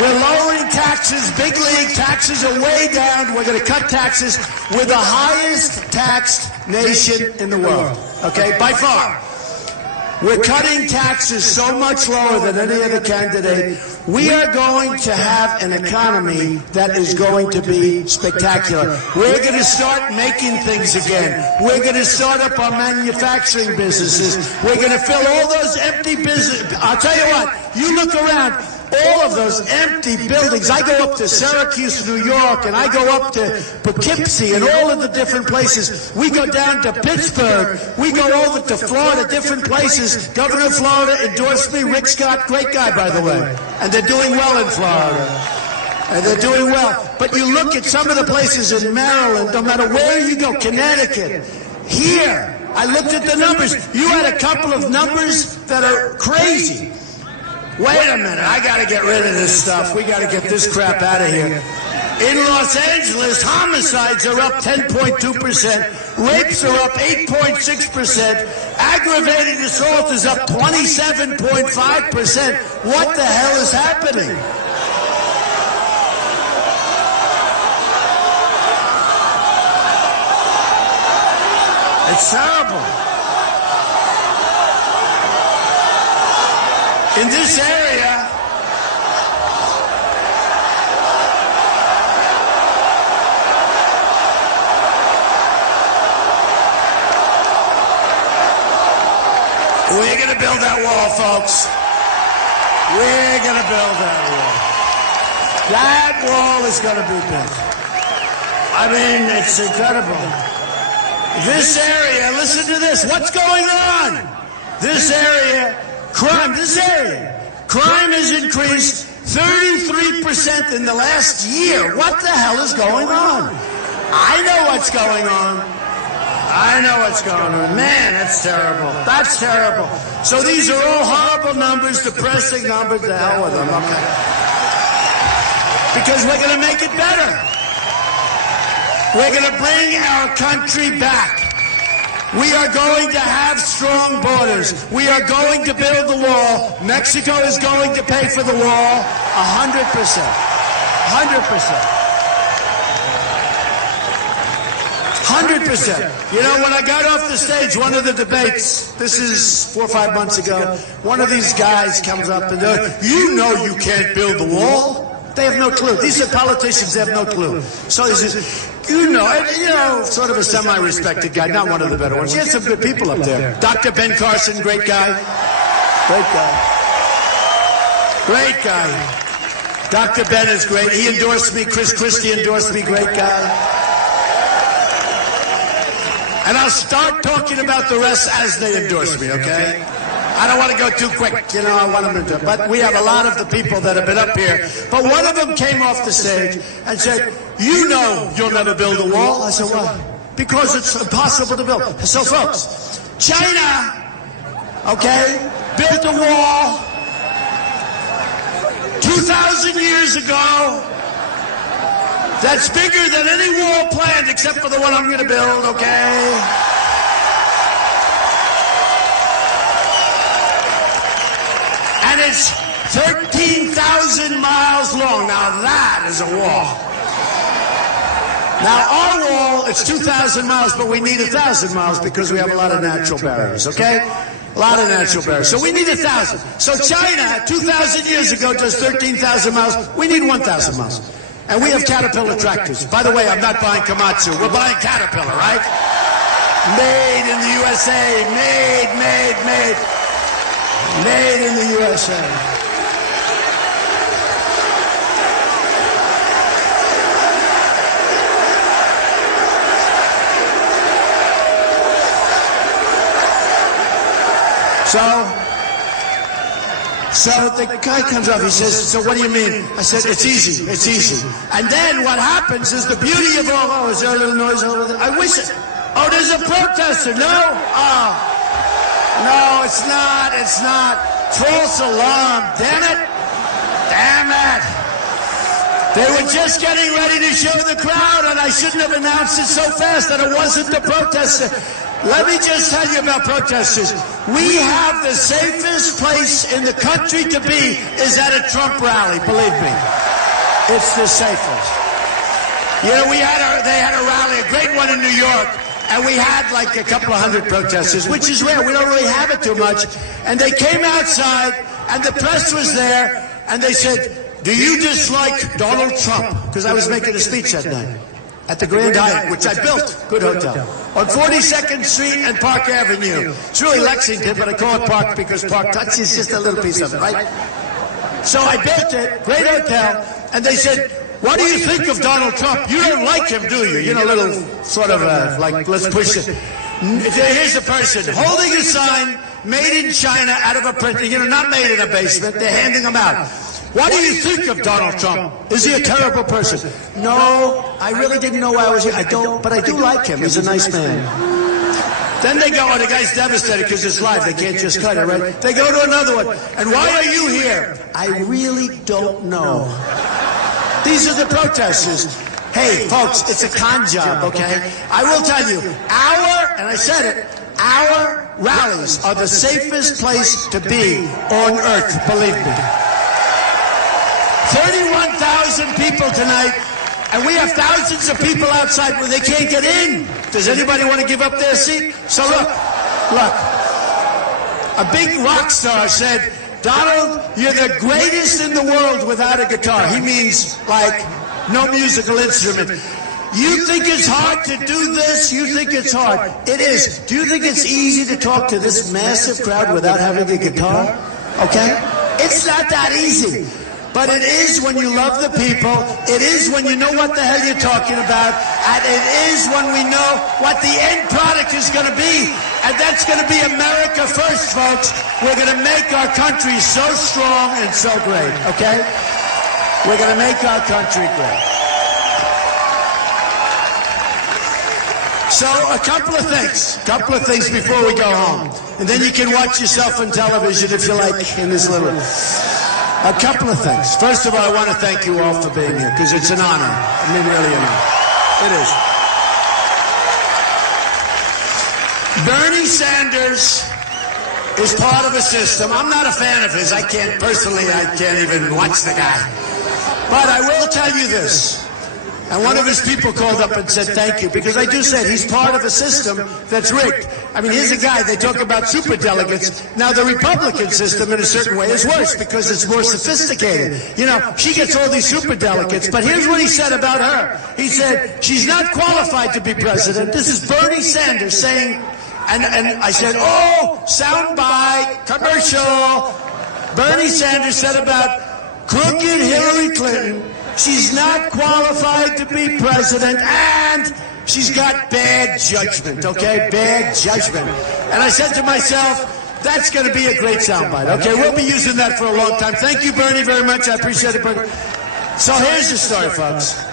We're lowering taxes, big league. Taxes are way down. We're going to cut taxes. We're the highest taxed nation in the world, okay, by far. We're cutting taxes so much lower than any other candidate. We are going to have an economy that is going to be spectacular. We're going to start making things again. We're going to start up our manufacturing businesses. We're going to fill all those empty businesses. I'll tell you what, you look around. all of those empty buildings. I go up to Syracuse, New York, and I go up to Poughkeepsie and all of the different places. We go down to Pittsburgh. We go over to Florida, different places. Governor of Florida endorsed me, Rick Scott, great guy, by the way. And they're doing well in Florida. And they're doing well. But you look at some of the places in Maryland, no matter where you go, Connecticut, here, I looked at the numbers. You had a couple of numbers that are crazy. Wait a minute, I got to get rid of this stuff. We got to get this crap out of here. In Los Angeles, homicides are up 10.2%. Rapes are up 8.6%. Aggravated assault is up 27.5%. What the hell is happening? It's terrible. In this area, we're going to build that wall, folks. We're going to build that wall. That wall is going to be built. I mean, it's incredible. This area, listen to this. What's going on? This area, crime has increased 33% in the last year. What the hell is going on? I know what's going on. I know what's going on. Man, that's terrible. That's terrible. So these are all horrible numbers, depressing numbers. The hell with them. Okay. Because we're going to make it better. We're going to bring our country back. We are going to have strong borders. We are going to build the wall. Mexico is going to pay for the wall 100%. 100%. 100%. You know, when I got off the stage, one of the debates, this is 4 or 5 months ago, one of these guys comes up and goes, you know you can't build the wall. They have no clue. These are politicians, they have no clue. So he says, you know, sort of a semi-respected guy, not one of the better ones. He had some good people up there. Dr. Ben Carson, great guy. Great guy. Great guy. Dr. Ben is great. He endorsed me. Chris Christie endorsed me. Great guy. And I'll start talking about the rest as they endorse me, okay? I don't want to go too quick, you know, I want them to do it. But we have a lot of the people that have been up here. But one of them came off the stage and said, you know you'll never build a wall. I said, why? Because it's impossible to build. So, folks, China, okay, built a wall 2,000 years ago that's bigger than any wall planned except for the one I'm going to build, okay? And it's 13,000 miles long. Now that is a wall. Now our wall, it's 2,000 miles, but we need 1,000 miles because we have a lot of natural barriers, okay? A lot of natural barriers. So we need 1,000. So China, 2,000 years ago, does 13,000 miles. We need 1,000 miles. And we have Caterpillar tractors. By the way, I'm not buying Komatsu. We're buying Caterpillar, right? Made in the USA. Made in the USA. So the guy comes up, he says, so what do you mean? I said, it's easy. And then what happens is the beauty of all, is there a little noise over there? I wish it. Oh, there's a protester. No? Oh. No, it's not. False alarm. Damn it. They were just getting ready to show the crowd, and I shouldn't have announced it so fast that it wasn't the protester. Let me just tell you about protesters. We have the safest place in the country to be is at a Trump rally, believe me. It's the safest. You know, they had a rally, a great one in New York, and we had like a couple of hundred protesters, which is rare. We don't really have it too much. And they came outside, and the press was there, and they said, do you dislike Donald Trump? Because I was making a speech that night at the Grand Hyatt, which I built, good hotel, on 42nd Street and Park Avenue. It's really Lexington, but I call it Park because Park touches just a little piece of it, right? So I built it, great hotel, and they said, what do you think of Donald Trump? You don't like him, do you? You know, little sort of like, let's push it. Here's a person holding a sign, made in China, out of a printer, you know, not made in a basement. They're handing them out. What do you think of Donald Trump? Is he a terrible person? No, I really didn't know why I was here. I don't, but I do like him. He's a nice man. Then they go, oh, the guy's devastated because it's live. They can't just cut it, right? They go to another one. And why are you here? I really don't know. These are the protesters. Hey, folks, it's a con job, okay? I will tell you, and I said it, our rallies are the safest place to be on earth, believe me. 31,000 people tonight, and we have thousands of people outside where they can't get in. Does anybody want to give up their seat? So look, a big rock star said, Donald, you're the greatest in the world without a guitar. He means, like, no musical instrument. You think it's hard to do this? You think it's hard. It is. Do you think it's easy to talk to this massive crowd without having a guitar? Okay? It's not that easy. But it is when you love the people, it is when you know what the hell you're talking about, and it is when we know what the end product is going to be. And that's going to be America first, folks. We're going to make our country so strong and so great, okay? We're going to make our country great. So a couple of things before we go home. And then you can watch yourself on television if you like in this little... A couple of things. First of all, I want to thank you all for being here, because it's an honor. I mean, really an honor. It is. Bernie Sanders is part of a system. I'm not a fan of his. I can't even watch the guy. But I will tell you this. And one of his people called up and said thank you, because I do say it, he's part of a system that's rigged. I mean, here's a guy, they talk about superdelegates. Now, the Republican system, in a certain way, is worse because it's more sophisticated. You know, she gets all these superdelegates, but here's what he said about her. He said, she's not qualified to be president. This is Bernie Sanders saying, and I said, oh, soundbite, commercial. Bernie Sanders said about crooked Hillary Clinton, she's not qualified to be president, and she's got bad judgment, okay? Bad judgment. And I said to myself, that's going to be a great soundbite, okay? We'll be using that for a long time. Thank you, Bernie, very much. I appreciate it, Bernie. So here's the story, folks.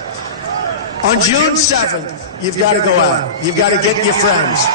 On June 7th, you've got to go out. You've got to get your friends.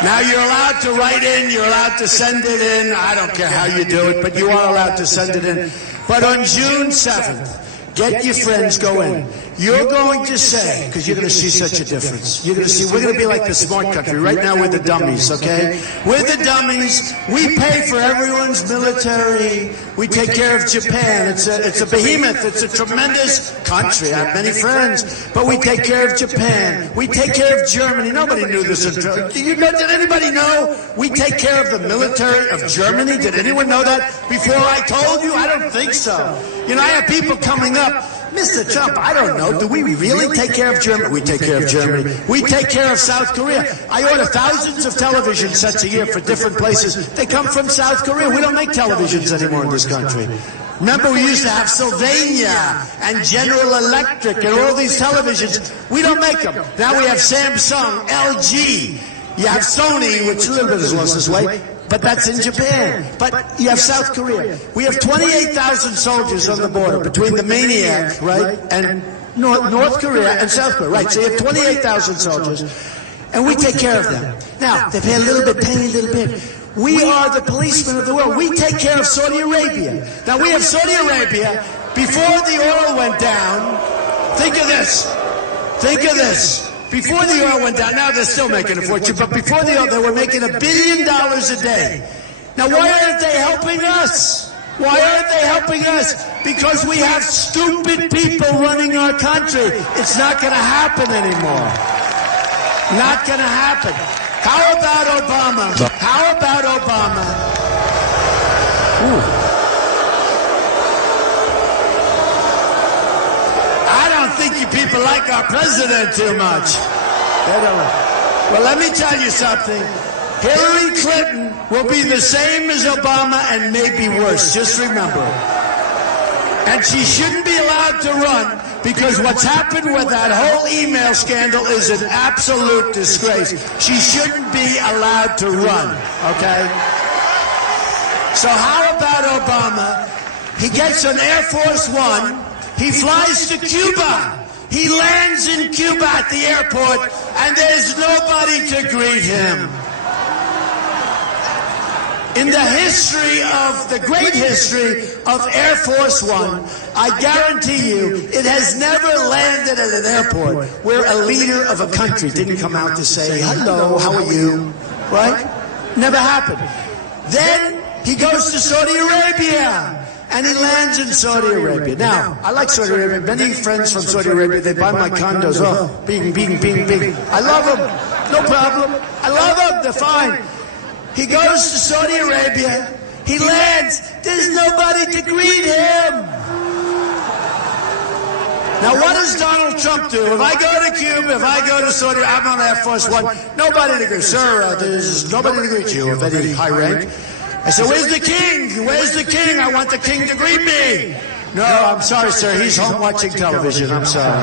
Now, you're allowed to write in, you're allowed to send it in. I don't care how you do it, but you are allowed to send it in. But on June 7th, get your friends, go in. You're going to say, because you're going to see such a difference. You're going to see, we're going to be like the smart country. Right now, we're the dummies, okay? We're the dummies. We pay for everyone's military. We take care of Japan. It's a behemoth. It's a tremendous country. I have many friends. But we take care of Japan. We take care of Germany. Nobody knew this. Did anybody know we take care of the military of Germany? Did anyone know that before I told you? I don't think so. You know, I have people coming up. Mr. Trump, I don't know. Do we really take care of Germany? We take care of Germany. We take care of South Korea. I order thousands of television sets a year for different places. They come from South Korea. We don't make televisions anymore in this country. Remember, we used to have Sylvania and General Electric and all these televisions. We don't make them. Now we have Samsung, LG. You have Sony, which a little bit has lost its way. But that's in Japan. But you have South Korea. We have 28,000 soldiers on the border between the maniac, right, and North Korea and South Korea, right? So you have 28,000 soldiers, and we take care of them. Now, they pay a little bit, pay a little bit. We are the policemen of the world. We take care of Saudi Arabia. Now, we have Saudi Arabia. Before the oil went down, think of this. Think of this. Before the oil went down, now they're still making a fortune, but before the oil, they were making $1 billion a day. Now, why aren't they helping us? Why aren't they helping us? Because we have stupid people running our country. It's not going to happen anymore. Not going to happen. How about Obama? How about Obama? Ooh. I think you people like our president too much. Well, let me tell you something. Hillary Clinton will be the same as Obama and maybe worse. Just remember it. And she shouldn't be allowed to run because what's happened with that whole email scandal is an absolute disgrace. She shouldn't be allowed to run, okay? So how about Obama? He gets an Air Force One. He flies to Cuba. He lands in Cuba at the airport, and there's nobody to greet him. In the history of, the great history of Air Force One, I guarantee you, it has never landed at an airport where a leader of a country didn't come out to say, hello, how are you? Right? Never happened. Then he goes to Saudi Arabia, and he lands in Saudi Arabia. Now, I like Saudi Arabia. Many friends from Saudi Arabia, they buy my condos. Oh, bing, bing, bing, bing. I love them. No problem. I love them. They're fine. He goes to Saudi Arabia. He lands. There's nobody to greet him. Now, what does Donald Trump do? If I go to Cuba, if I go to Saudi Arabia, I'm on Air Force One. Nobody to greet. Sir, there's nobody to greet you of any high rank. I said, where's the king? Where's the king? I want the king to greet me. No, I'm sorry, sir. He's home watching television. I'm sorry.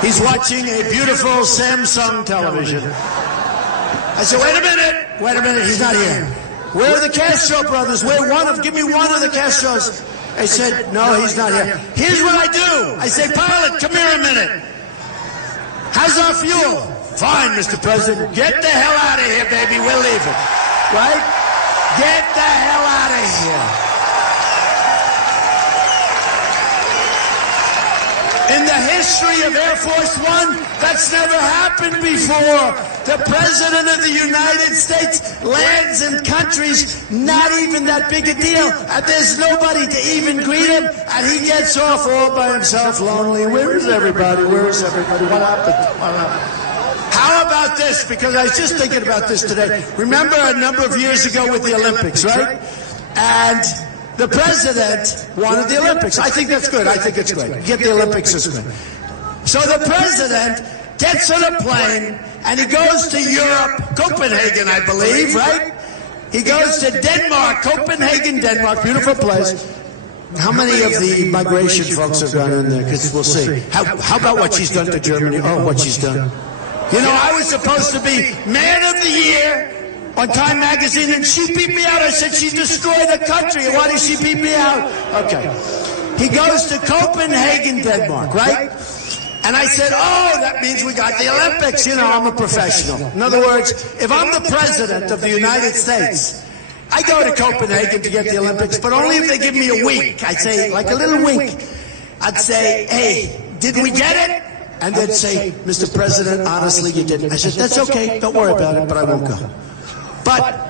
He's watching a beautiful Samsung television. I said, wait a minute, he's not here. Where are the Castro brothers? Give me one of the Castros. I said, no, he's not here. Here's what I do. I say, pilot, come here a minute. How's our fuel? Fine, Mr. President. Get the hell out of here, baby. We're leaving. Right? Get the hell out of here. In the history of Air Force One, that's never happened before. The President of the United States lands in countries not even that big a deal, and there's nobody to even greet him, and he gets off all by himself, lonely. Where is everybody? Where is everybody? What happened? What happened? How about this? Because I was just thinking about this today. Remember a number of years ago with the Olympics, right? And the president wanted the Olympics. I think that's good. I think it's great. Get the Olympics is good. So the president gets on a plane and he goes to Europe, Copenhagen, I believe, right? He goes to Denmark, Copenhagen, Denmark, beautiful place. How many of the migration folks have gone in there? Because we'll see. How about what she's done to Germany? Oh, what she's done. You know, I was supposed to be Man of the Year on Time Magazine, and she beat me out. I said, she destroyed the country. Why did she beat me out? Okay. He goes to Copenhagen, Denmark, right? And I said, oh, that means we got the Olympics. You know, I'm a professional. In other words, if I'm the president of the United States, I go to Copenhagen to get the Olympics, but only if they give me a wink. I'd say, like a little wink. I'd say, hey, did we get it? And they'd say, Mr. President, honestly, you didn't. I said, that's okay. Don't worry about it, but I won't go. But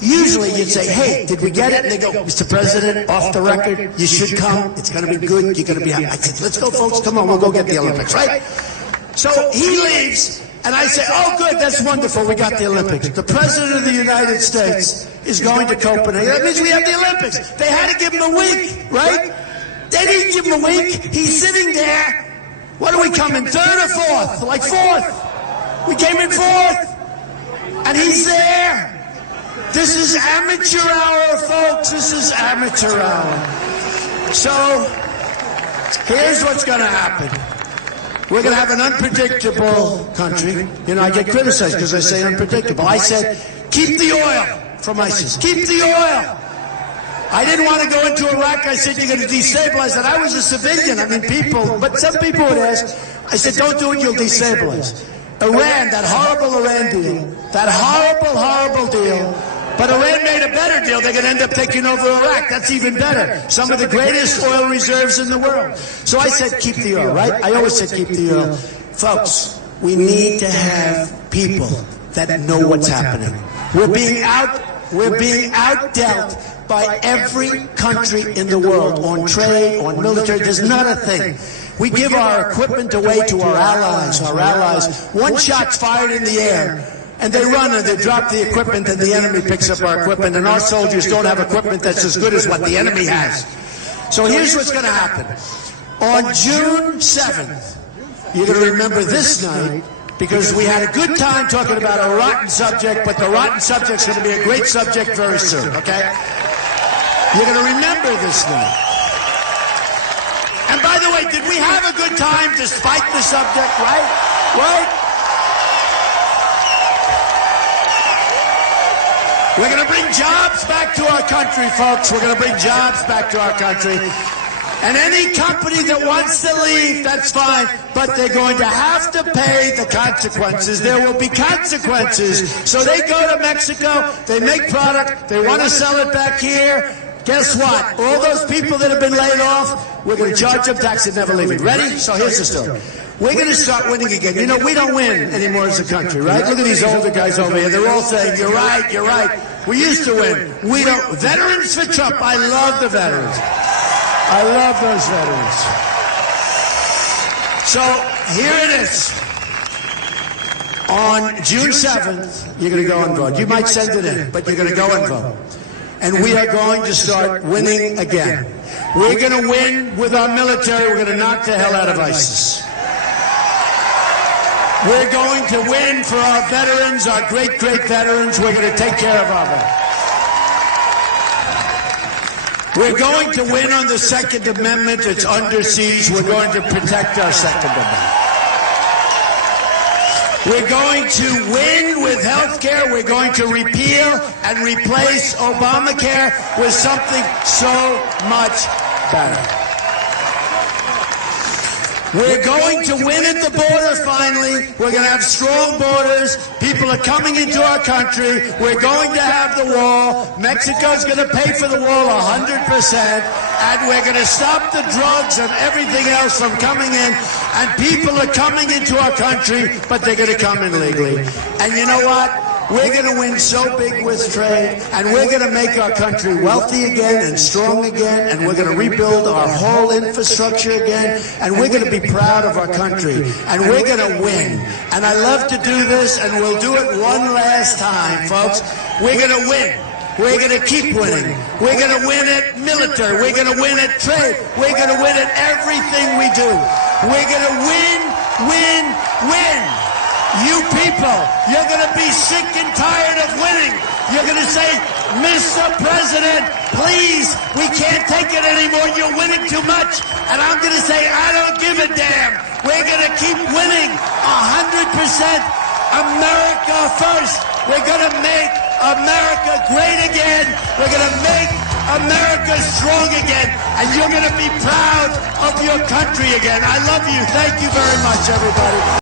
usually you'd say, hey, did we get it? And they go, Mr. President, off the record, you should come. It's going to be good. You're going to be happy. I said, let's go, folks. Come on, we'll go get the Olympics, right? So he leaves, and I say, oh, good, that's wonderful. We got the Olympics. The President of the United States is going to Copenhagen. That means we have the Olympics. They had to give him a wink, right? They didn't give him a wink. He's sitting there. What do we come in, third or fourth? Like fourth. We came in fourth. And he's there. This is amateur hour, folks. This is amateur hour. So, here's what's going to happen. We're going to have an unpredictable country. You know, I get criticized because I say unpredictable. I said, keep the oil from ISIS. Keep the oil. I didn't want to go into Iraq. I said, you're going to destabilize that. I was a civilian. I mean, people, but some people would ask. I said, don't do it, you'll destabilize. Iran, that horrible Iran deal, that horrible, horrible deal. But Iran made a better deal. They're going to end up taking over Iraq. That's even better. Some of the greatest oil reserves in the world. So I said, keep the oil, right? I always said, keep the oil. Folks, we need to have people that know what's happening. We're being outdealt by every country in the world on trade, on military. There's not a thing. We give our equipment away to our allies. One shot's fired in the air, and they run and they drop the equipment, and the enemy picks up our equipment, and our soldiers don't have equipment that's as good as what the enemy has. So here's what's going to happen. On June 7th, you're going to remember this night, because we had a good time talking about a rotten subject, but the rotten subject's going to be a great subject very soon, okay? You're going to remember this now. And by the way, did we have a good time despite the subject, right? Right? We're going to bring jobs back to our country, folks. We're going to bring jobs back to our country. And any company that wants to leave, that's fine, but they're going to have to pay the consequences. There will be consequences. So they go to Mexico, they make product, they want to sell it back here. Guess what? All those people that have been laid off, we're going to charge them tax and never leave it. Ready? So here's the story. We're going to start winning again. You know, we don't win anymore as a country, right? Look at these older guys over here. They're all saying, you're right, you're right. We used to win. We don't. Veterans for Trump. I love the veterans. I love those veterans. So here it is. On June 7th, you're going to go and vote. You might send it in, but you're going to go and vote. And we are going to start winning again. We're going to win with our military. We're going to knock the hell out of ISIS. We're going to win for our veterans, our great, great veterans. We're going to take care of our veterans. We're going to win on the Second Amendment. It's under siege. We're going to protect our Second Amendment. We're going to win with health care. We're going to repeal and replace Obamacare with something so much better. We're going to win at the border finally. We're going to have strong borders. People are coming into our country. We're going to have the wall. Mexico's going to pay for the wall 100%. And we're going to stop the drugs and everything else from coming in. And people are coming into our country, but they're going to come in legally. And you know what? We're going to win so big with trade, and we're going to make our country wealthy again and strong again, and we're going to rebuild our whole infrastructure again, and we're going to be proud of our country, and we're going to win. And I love to do this, and we'll do it one last time, folks. We're going to win. We're going to keep winning. We're going to win at military. We're going to win at trade. We're going to win at everything we do. We're going to win, win, win. You people, you're going to be sick and tired of winning. You're going to say, Mr. President, please, we can't take it anymore. You're winning too much. And I'm going to say, I don't give a damn. We're going to keep winning 100%. America first. We're going to make America great again. We're going to make America strong again. And you're going to be proud of your country again. I love you. Thank you very much, everybody.